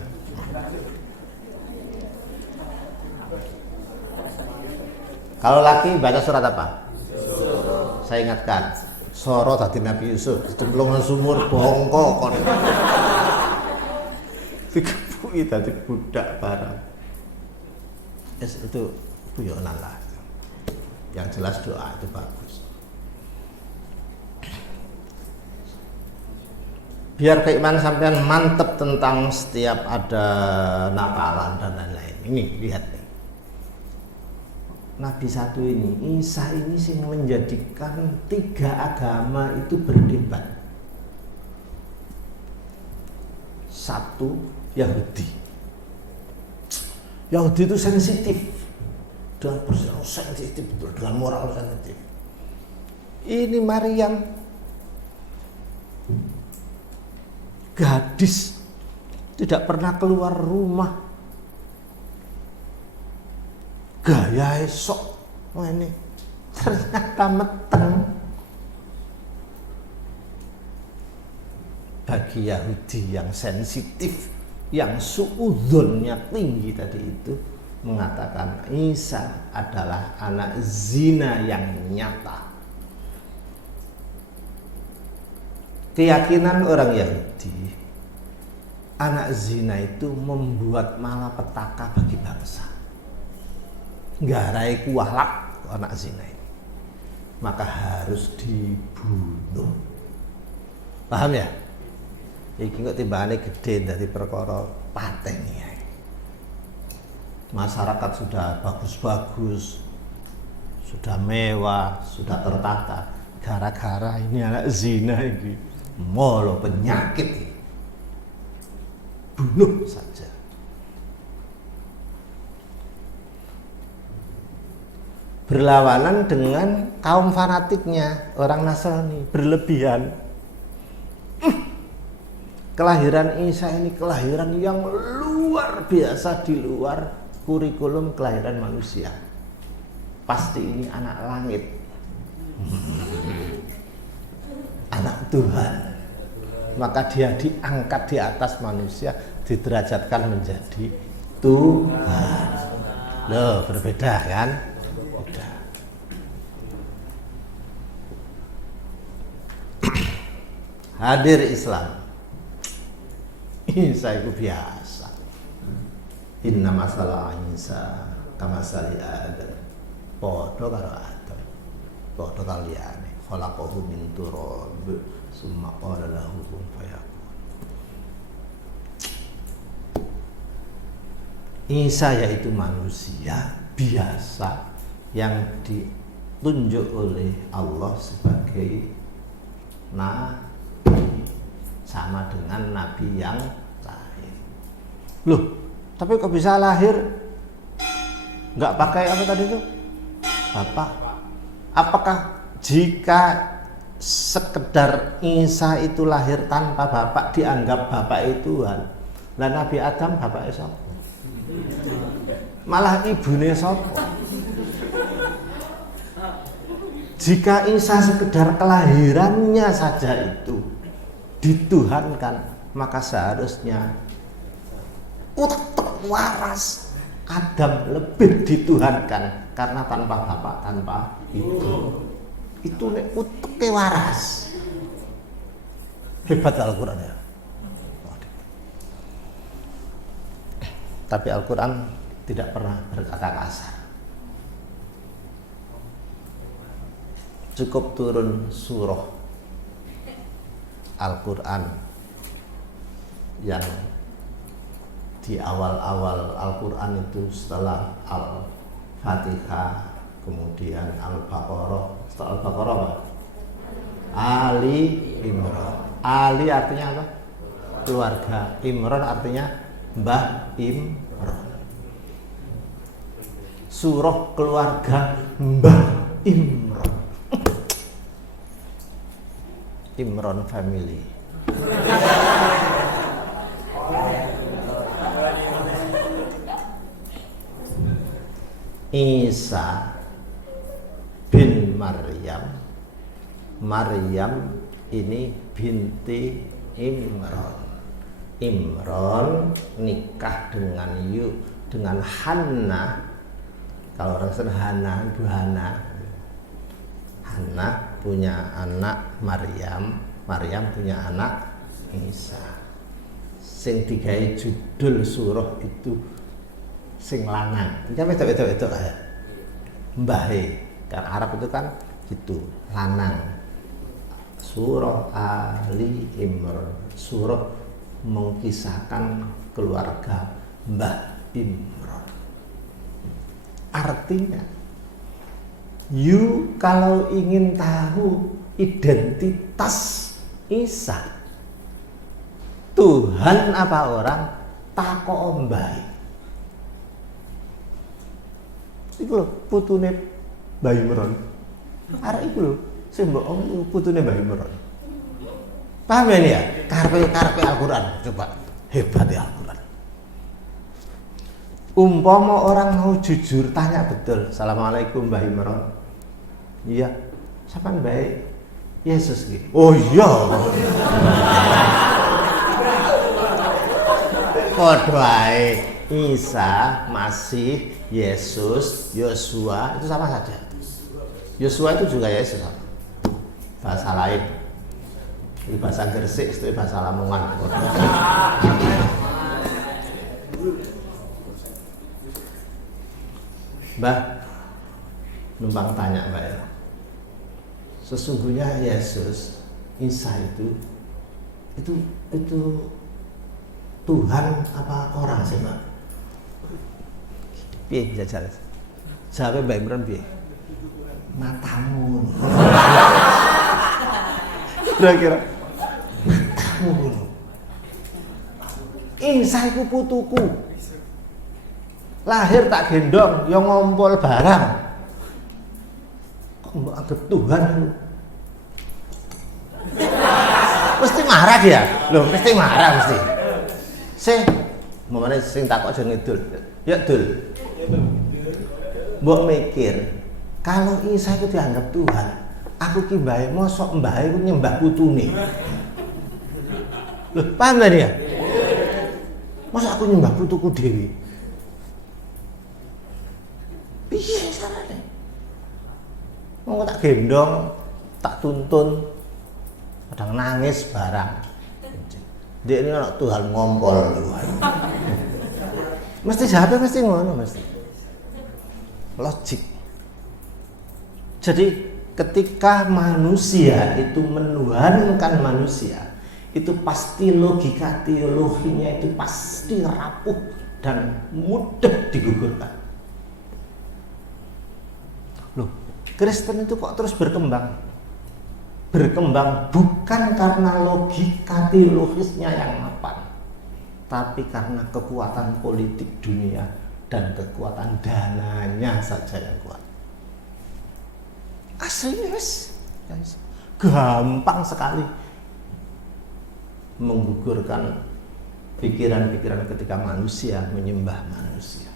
Kalau laki baca surat apa? Saya ingatkan, soro tadi Nabi Yusuf dicemplungan sumur bongkok kon. Dikepui tadi budak barang. Itu guyonan lah. Yang jelas doa itu bagus. Biar keimanan sampean mantep tentang setiap ada nakalan dan lain-lain. Ini lihat nih. Nabi satu ini, Isa ini sih menjadikan 3 agama itu berdebat. satu Yahudi. Yahudi itu sensitif, dengan persoalan sensitif betul, dengan moral sensitif. Ini Maryam, gadis, tidak pernah keluar rumah, gaya esok, wah ini ternyata meteng. Bagi Yahudi yang sensitif, yang suudzonnya tinggi tadi itu, mengatakan Isa adalah anak zina yang nyata. Keyakinan orang Yahudi, anak zina itu membuat malapetaka bagi bangsa. Nggarai kuahlak anak zina ini, maka harus dibunuh. Paham ya? Iki kok timbangane gede dari perkara pateni ya. Masyarakat sudah bagus-bagus, sudah mewah, sudah tertata. Gara-gara ini anak zina ini, molo penyakit ini. Bunuh saja. Berlawanan dengan kaum fanatiknya orang Nasrani, berlebihan. Kelahiran Isa ini kelahiran yang luar biasa, di luar kurikulum kelahiran manusia. Pasti ini anak langit, anak Tuhan. Maka dia diangkat di atas manusia, diderajatkan menjadi Tuhan. Loh, berbeda kan? Udah. Hadir Islam, Isa itu biasa. Inna masalah Isa kama sali Adam, podo karo Adam, podo kaliane. Khalaqahu min turab, summa qala lahu kun fayakun. Isa yaitu manusia biasa yang ditunjuk oleh Allah sebagai nabi, sama dengan nabi yang lain. Loh, tapi kok bisa lahir nggak pakai apa tadi itu? Bapak. Apakah jika sekedar Isa itu lahir tanpa bapak dianggap bapak itu Tuhan? Lah Nabi Adam bapaknya siapa? Malah ibunya siapa? Jika Isa sekedar kelahirannya saja itu dituhankan, maka seharusnya utek waras Adam lebih dituhankan, karena tanpa bapak, tanpa ibu. Itu nek utek waras. Hebat Al-Quran ya. Tapi Al-Quran tidak pernah berkata kasar. Cukup turun surah Al-Quran yang di awal-awal Al-Quran itu, setelah Al-Fatihah, kemudian Al-Baqarah. Setelah Al-Baqarah apa? Ali Imran. Ali artinya apa? Keluarga. Imran artinya Mbah Imran. Surah keluarga Mbah Imran. Imran family. Isa bin Maryam. Maryam ini binti Imran. Imran nikah dengan Hannah. Kalau orang sana Hannah itu Hannah. Hannah punya anak Maryam, Maryam punya anak Isa. Sing digawe judul surah itu sing lanang. Iki wedok-wedok kaya. Mbahe, karena Arab itu kan gitu, lanang. Surah Ali Imran, surah mengisahkan keluarga Mbah Imran. Artinya, you kalau ingin tahu identitas Isa, Tuhan apa orang takok mbahe. Iku lho putune Mbah Imron. Arek iku lho sing mbok omong putune Mbah Imron. Paham ya? Karepe Al-Qur'an. Coba hebat ya Al-Qur'an. Umpama orang mau jujur tanya betul. Assalamualaikum Mbah Imron. Iya. Sampeyan baik. Yesus gitu. Oh iya. Padha ae. Isa, Masih, Yesus, Yosua itu sama saja. Yosua itu juga Yesus. Bahasa lain. Ini bahasa Gresik, itu bahasa Lamongan. Mbah, numpang tanya Mbak ya. Sesungguhnya Yesus, Isa itu Tuhan apa orang sih Mbak? Piye jajal? Jawabnya Mbak Imran piye? Matamu. Kira-kira matamu. Isa iku putuku. Lahir tak gendong, yo ngompol barang. Kok mbok anggap Tuhan? Mesti marah dia. Loh, mesti marah mesti. Mamane sing takok aja ngidul. Ya, Dul. Mbok mikir, kalau Isa itu dianggap Tuhan, aku ki mbahe mosok mbahe ku nyembah putune. Loh, paham gak dia? Mosok aku nyembah putuku dhewe. Piye carane? Mau tak gendong, tak tuntun, kadang nangis barang. Dia ini anak Tuhan ngompol. Mesti jawabnya mesti ngono mesti. Logik. Jadi ketika manusia itu menuhankan manusia, itu pasti logika teologinya itu pasti rapuh dan mudah digugurkan. Loh, Kristen itu kok terus berkembang? Berkembang bukan karena logika teologisnya yang mapan, tapi karena kekuatan politik dunia dan kekuatan dananya saja yang kuat. Aslinya gampang sekali menggugurkan pikiran-pikiran ketika manusia menyembah manusia.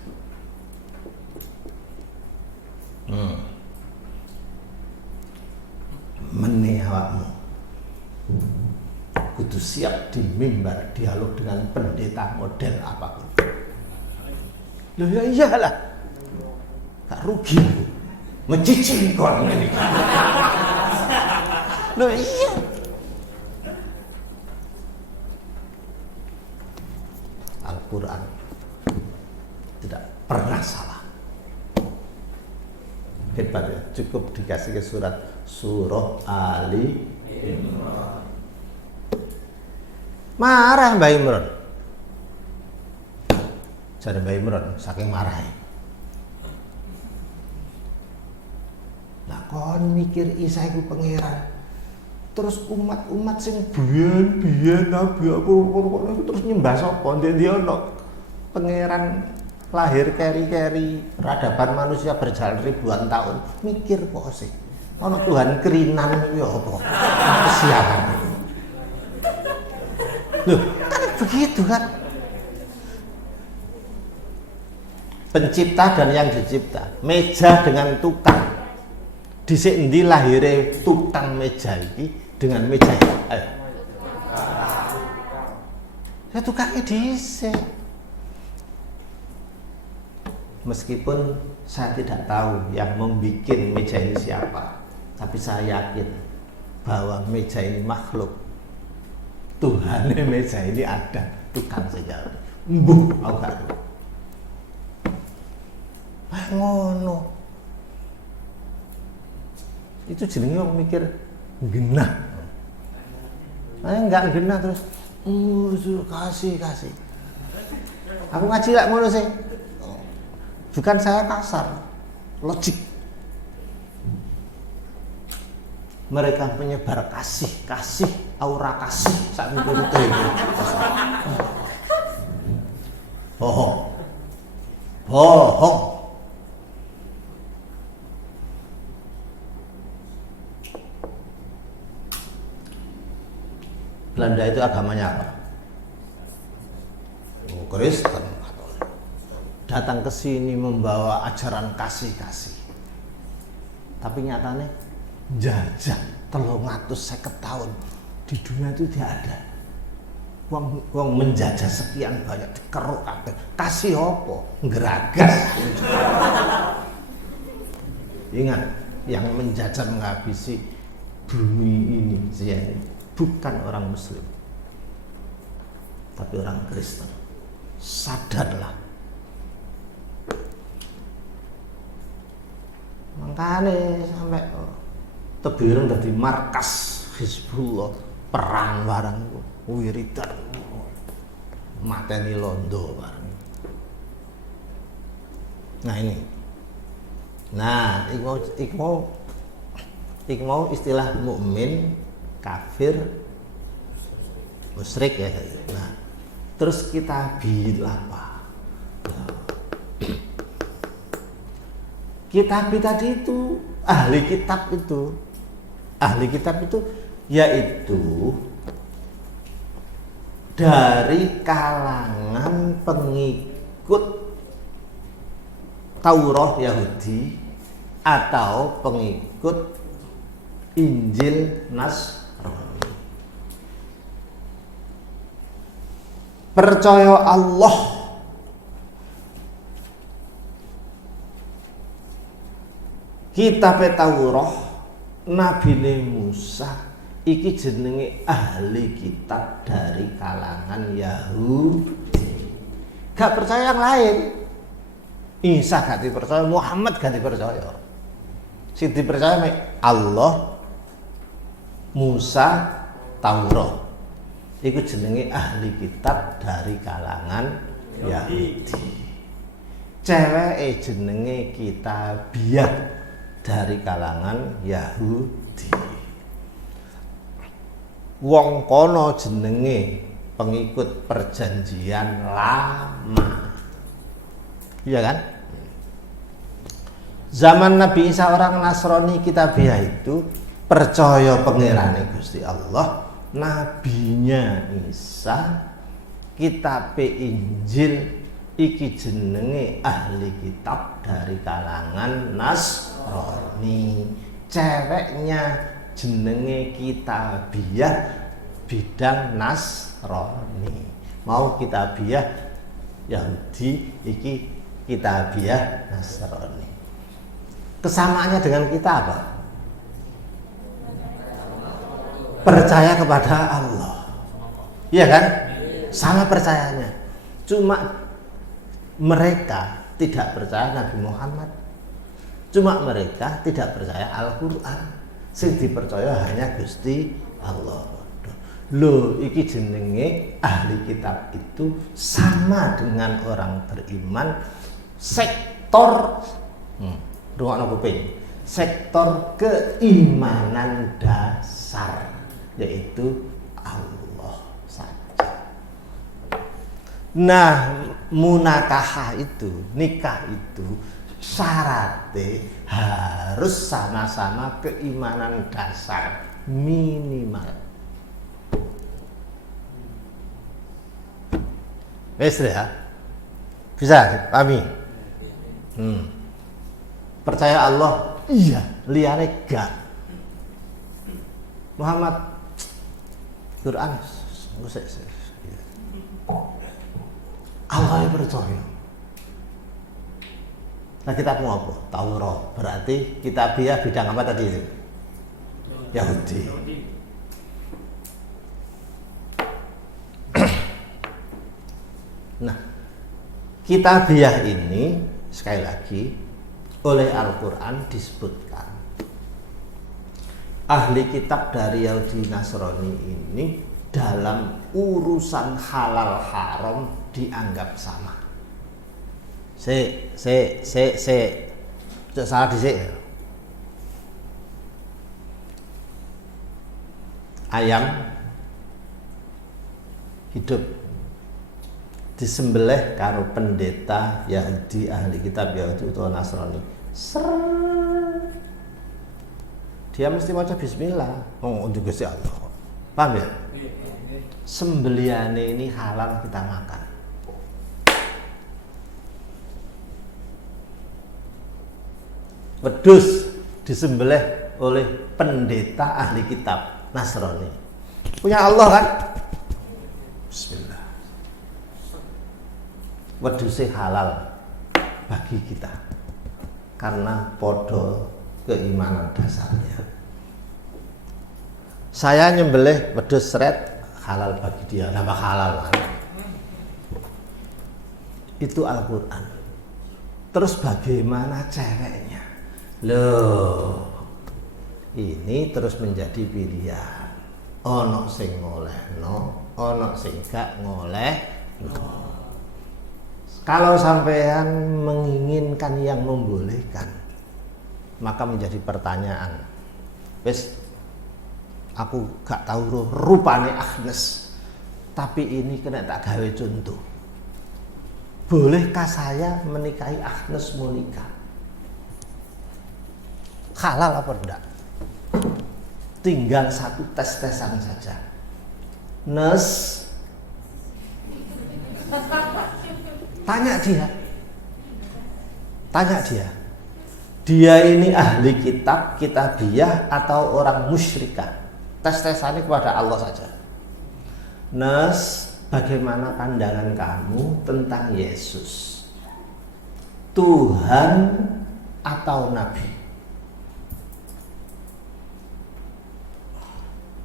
Meneh awakmu kudu siap di mimbar dialog dengan pendeta model apapun. Loh ya iyalah, gak rugi mencicil kon ini. Loh iya, Al-Quran tidak pernah salah. Hebat ya, cukup dikasih ke surah Ali Imran. Marah Mbak Imran. Jadi Mbak Imran saking marahnya. Lah kon mikir Isa iku pangeran. Terus umat-umat sing biyen nabi aku terus nyembah sapa? Ndi ono pangeran lahir keri-keri, peradaban manusia berjalan ribuan tahun. Mikir kok sih. Ono Tuhan kerinan ya apa? Kesialan. Loh, kan begitu kan? Pencipta dan yang dicipta, meja dengan tukang. Dhisik endi lahire tukang meja iki dengan meja iki? Ayo. Ya tukangnya dhisik. Meskipun saya tidak tahu yang membuat meja ini siapa, tapi saya yakin bahwa meja ini makhluk. Tuhannya meja ini ada, tukang saja. Mbuh, aku gak tahu. Ngono. Itu jenenge wong mikir genah. Enggak genah terus kasih. Aku ngaji lak ngono sih. Bukan saya kasar, logik. mereka menyebar kasih, aura kasih saat itu. Bohong. Belanda itu agamanya apa? Kristen. Datang ke sini membawa ajaran kasih. Tapi nyatanya jajah 350 tahun di dunia itu tidak ada. Wong menjajah sekian banyak dikeruk kabeh. Kasih apa? Ngeragas. Ingat, yang menjajah menghabisi bumi ini bukan orang Muslim, tapi orang Kristen. Sadarlah. Makanya sampai Tebiren dadi markas Hizbullah, perang barang wiridan mateni londo barang. Nah ini. Nah, iku mau istilah mukmin, kafir, musyrik ya. Nah, terus kita bilang apa? Kitab tadi itu ahli kitab itu yaitu dari kalangan pengikut Taurat Yahudi atau pengikut Injil Nasrani. Percaya Allah, kitab Taurat Nabi Musa iki jenenge ahli kitab dari kalangan Yahudi. Gak percaya yang lain. Isa gak dipercaya, Muhammad gak dipercaya. Sing dipercaya Allah, Musa, Taurat. Iku jenenge ahli kitab dari kalangan Yahudi. Ceweke jenenge Kitabiah dari kalangan Yahudi. Wong kono jenenge pengikut perjanjian lama. Iya kan? Zaman Nabi Isa orang Nasrani Kitabiah itu percaya pangerane Gusti Allah, nabinya Isa, kitab Injil iki jenenge ahli kitab dari kalangan Nasrani. Ceweknya jenenge Kitabiah bidang Nasrani. Mau Kitabiah Yahudi, iki Kitabiah Nasrani. Kesamaannya dengan kita apa? Percaya kepada Allah. Iya kan? Sama percayanya. Cuma mereka tidak percaya Nabi Muhammad. Cuma mereka tidak percaya Al-Quran. Sing dipercaya hanya Gusti Allah. Loh, iki jenenge ahli kitab itu sama dengan orang beriman sektor rungokno kuping. Sektor keimanan dasar, yaitu Allah saja. Nah, munakahah itu, nikah itu syaratnya harus sama-sama keimanan dasar minimal. Wes ya? Bisa pahami? Percaya Allah? Iya, liyane gak. Muhammad Quran Allah yang percaya. Nah, kita mau apa? Taurat. Berarti Kitabiah bidang apa tadi itu? Yahudi. Nah, Kitabiah ini sekali lagi oleh Al-Quran disebutkan ahli kitab dari Yahudi Nasrani ini dalam urusan halal haram dianggap sama. Salah dhisik. ayam hidup disembelih karo pendeta Yahudi, ahli kitab Yahudi utawa Nasrani. Dia mesti maca bismillah. Oh, untuk Gusti Allah. Paham ya? Sembelihane ini halal kita makan. Wedhus disembelih oleh pendeta ahli kitab Nasrani. Punya Allah kan? Bismillah. Wedhuse halal bagi kita karena podo keimanan dasarnya. Saya nyembelih wedhus seret halal bagi dia, nama halal kan? Itu Al-Quran. Terus bagaimana ceweknya? Loh, ini terus menjadi pilihan. Ono sing ngolehno, ono sing gak ngolehno. Kalau sampean menginginkan yang membolehkan, maka menjadi pertanyaan. Wes, aku gak tahu rupane Agnes, tapi ini kena tak gawe contoh. Bolehkah saya menikahi Agnes Monica? Halal apa enggak? Tinggal satu tes-tesan saja. Nes, tanya dia. Dia ini ahli kitab, kitabiah atau orang musyrikah? Tes-tesannya kepada Allah saja. Nes, bagaimana pandangan kamu tentang Yesus? Tuhan atau Nabi?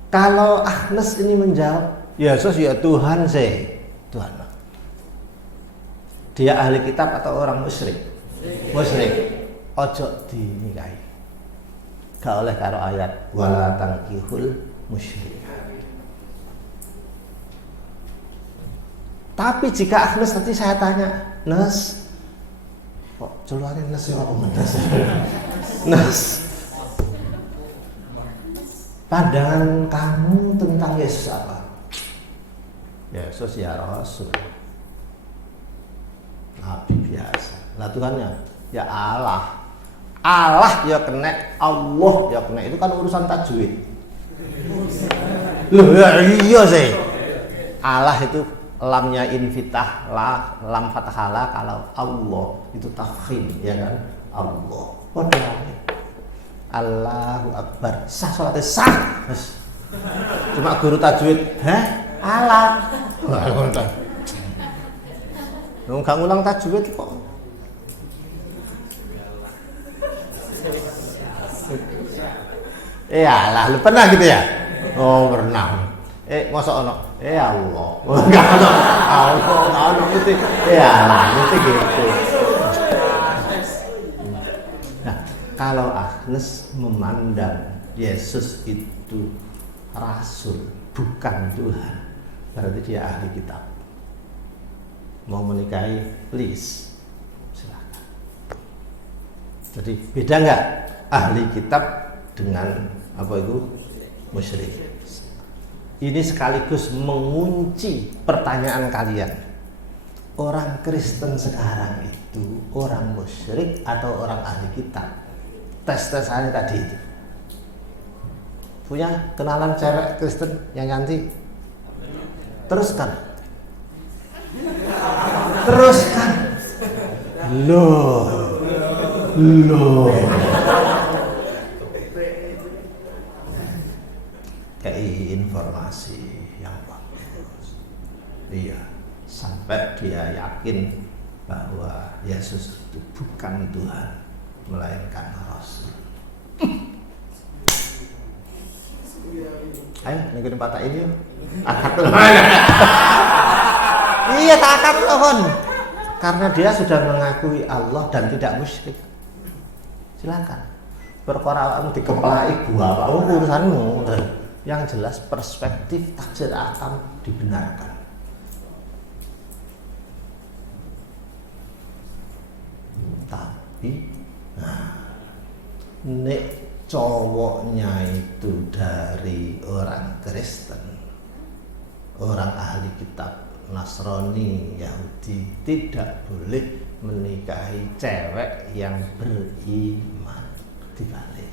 Kalau Agnes ini menjawab, Yesus ya Tuhan sih. Tuhan. Dia ahli kitab atau orang musyrik? Musyrik. Ojo dinikahi. Gak oleh karo ayat wala tangkihul musyrik. Tapi jika Agnes nanti saya tanya, Nes, kok celuannya Nes ya apa Nes, pandangan kamu tentang Yesus apa? Yesus ya Rasul, Nabi biasa. Lah Tuhannya ya Allah. Allah ya kena, Allah ya kena. Itu kan urusan tajwid. Loh ya iya sih. Allah itu lamnya infitah, lam fathah kalau Allah itu tafkhim, ya kan? Allah. Padahal Allahu Akbar. Sah salatnya sah. Cuma guru tajwid, Allah. Enggak ngulang tajwid kok. Lah, lu pernah gitu ya? Oh, pernah. Masa ono? Allah. Enggak ono. Allah, ono itu. Lah, itu gitu. Nah, kalau Agnes memandang Yesus itu rasul, bukan Tuhan, berarti dia ahli kitab. Mau menikahi, please, silakan. Jadi beda nggak ahli kitab dengan apa itu musyrik? Ini sekaligus mengunci pertanyaan kalian. Orang Kristen sekarang itu orang musyrik atau orang ahli kitab? Tes-tesannya tadi itu. Punya kenalan cewek Kristen yang nyanti? Teruskan. Loh. Kayak informasi yang bagus. Iya, sampai dia yakin bahwa Yesus itu bukan Tuhan, melainkan Rasul. Ayo, negeri patah ini yuk. Akad Iya, tak akad pohon. Karena dia sudah mengakui Allah dan tidak musyrik. Silakan. Perkara awakmu dikepelai gua, urusanmu. Yang jelas perspektif tafsir akam dibenarkan. Tapi nek cowoknya itu dari orang Kristen, orang ahli kitab, Nasrani, Yahudi, tidak boleh menikahi cewek yang beriman. Dibalik.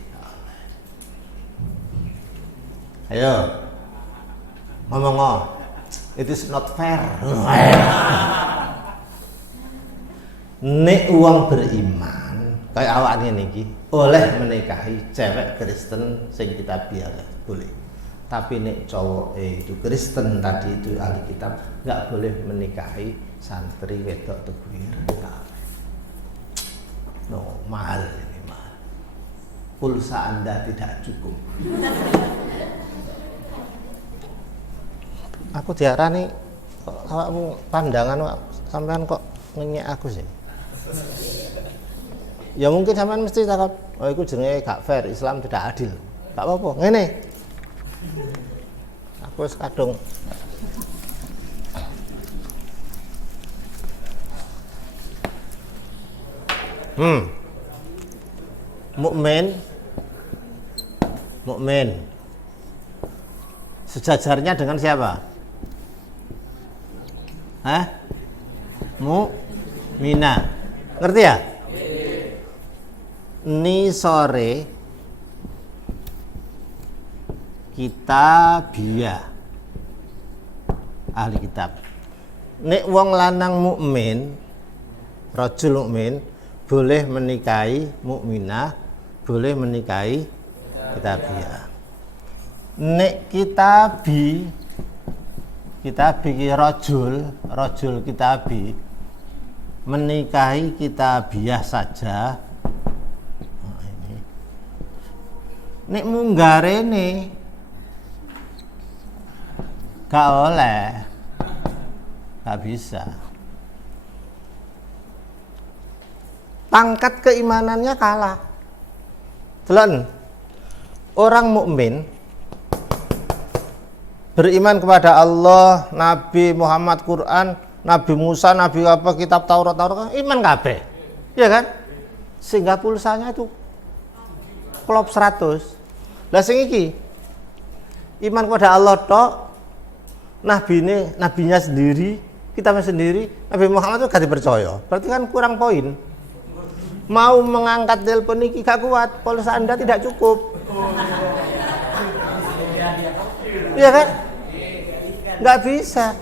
Ayo ngomong, it is not fair. Nek uang beriman kayak awak niki oleh menikahi cewek Kristen sing kita biar boleh. Tapi nek cowok itu Kristen tadi itu ahli kitab nggak boleh menikahi santri wedok tebuir. No, mahal ini mahal. Pulsa Anda tidak cukup. Aku diarani awakmu pandangan sampean kok ngenyek aku sih. Ya mungkin sampean mesti takut, oh itu jenenge gak fair, Islam tidak adil. Gak apa-apa, ngene. Aku wis kadung mukmin sejajarnya dengan siapa? Mukminah. Ngerti ya? Ni sore kitabiyah ahli kitab. Nek wong lanang mukmin, rajul mukmin boleh menikahi mukminah, boleh menikahi kitabiyah. Nek kitabi rajul kitabi menikahi kitabiyah saja. Nek munggarene gak oleh, gak bisa. Pangkat keimanannya kalah. Delon, orang mukmin beriman kepada Allah, Nabi Muhammad, Quran, Nabi Musa, Nabi apa, kitab Taurat iman kabeh. Iya kan? Sehingga pulsanya itu klop 100. Lah sing iki iman kepada Allah tok, nabinya sendiri, kitabnya sendiri, Nabi Muhammad itu gak dipercaya. Berarti kan kurang poin. Mau mengangkat telepon iki gak kuat, pulsa Anda tidak cukup. Iya kan? Gak bisa.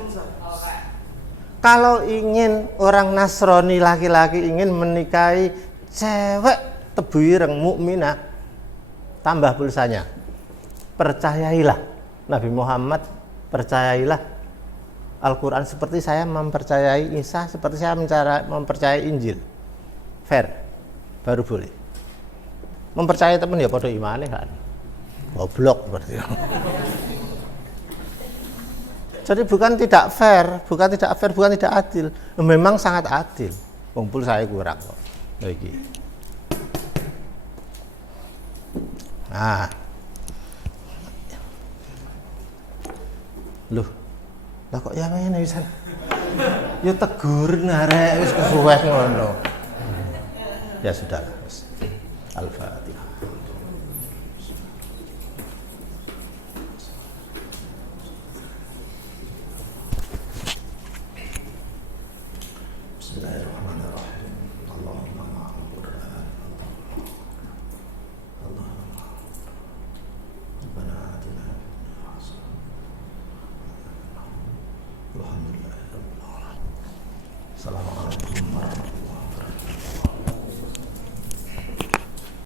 Kalau ingin orang Nasrani laki-laki ingin menikahi cewek tebu ireng mukminah, tambah pulsanya. Percayailah Nabi Muhammad, percayailah Al-Quran seperti saya mempercayai Isa, seperti saya mempercayai Injil. Fair, baru boleh. Mempercayai teman ya pada imane kan. Goblok berarti. Jadi bukan tidak fair, bukan tidak adil. Memang sangat adil. Kumpul saya kurang kok. Lagi. Nah. Loh. Lah kok ya ngene wisan. Ya tegur arek wis kesuweh ngono. Ya sudah. Al-Fatihah. Bismillahirrahmanirrahim. Allahumma ma'al Qur'an. Allahumma Rabbana atina fid dunya hasanah. Alhamdulillahirabbil alamin. Assalamualaikum warahmatullahi wabarakatuh.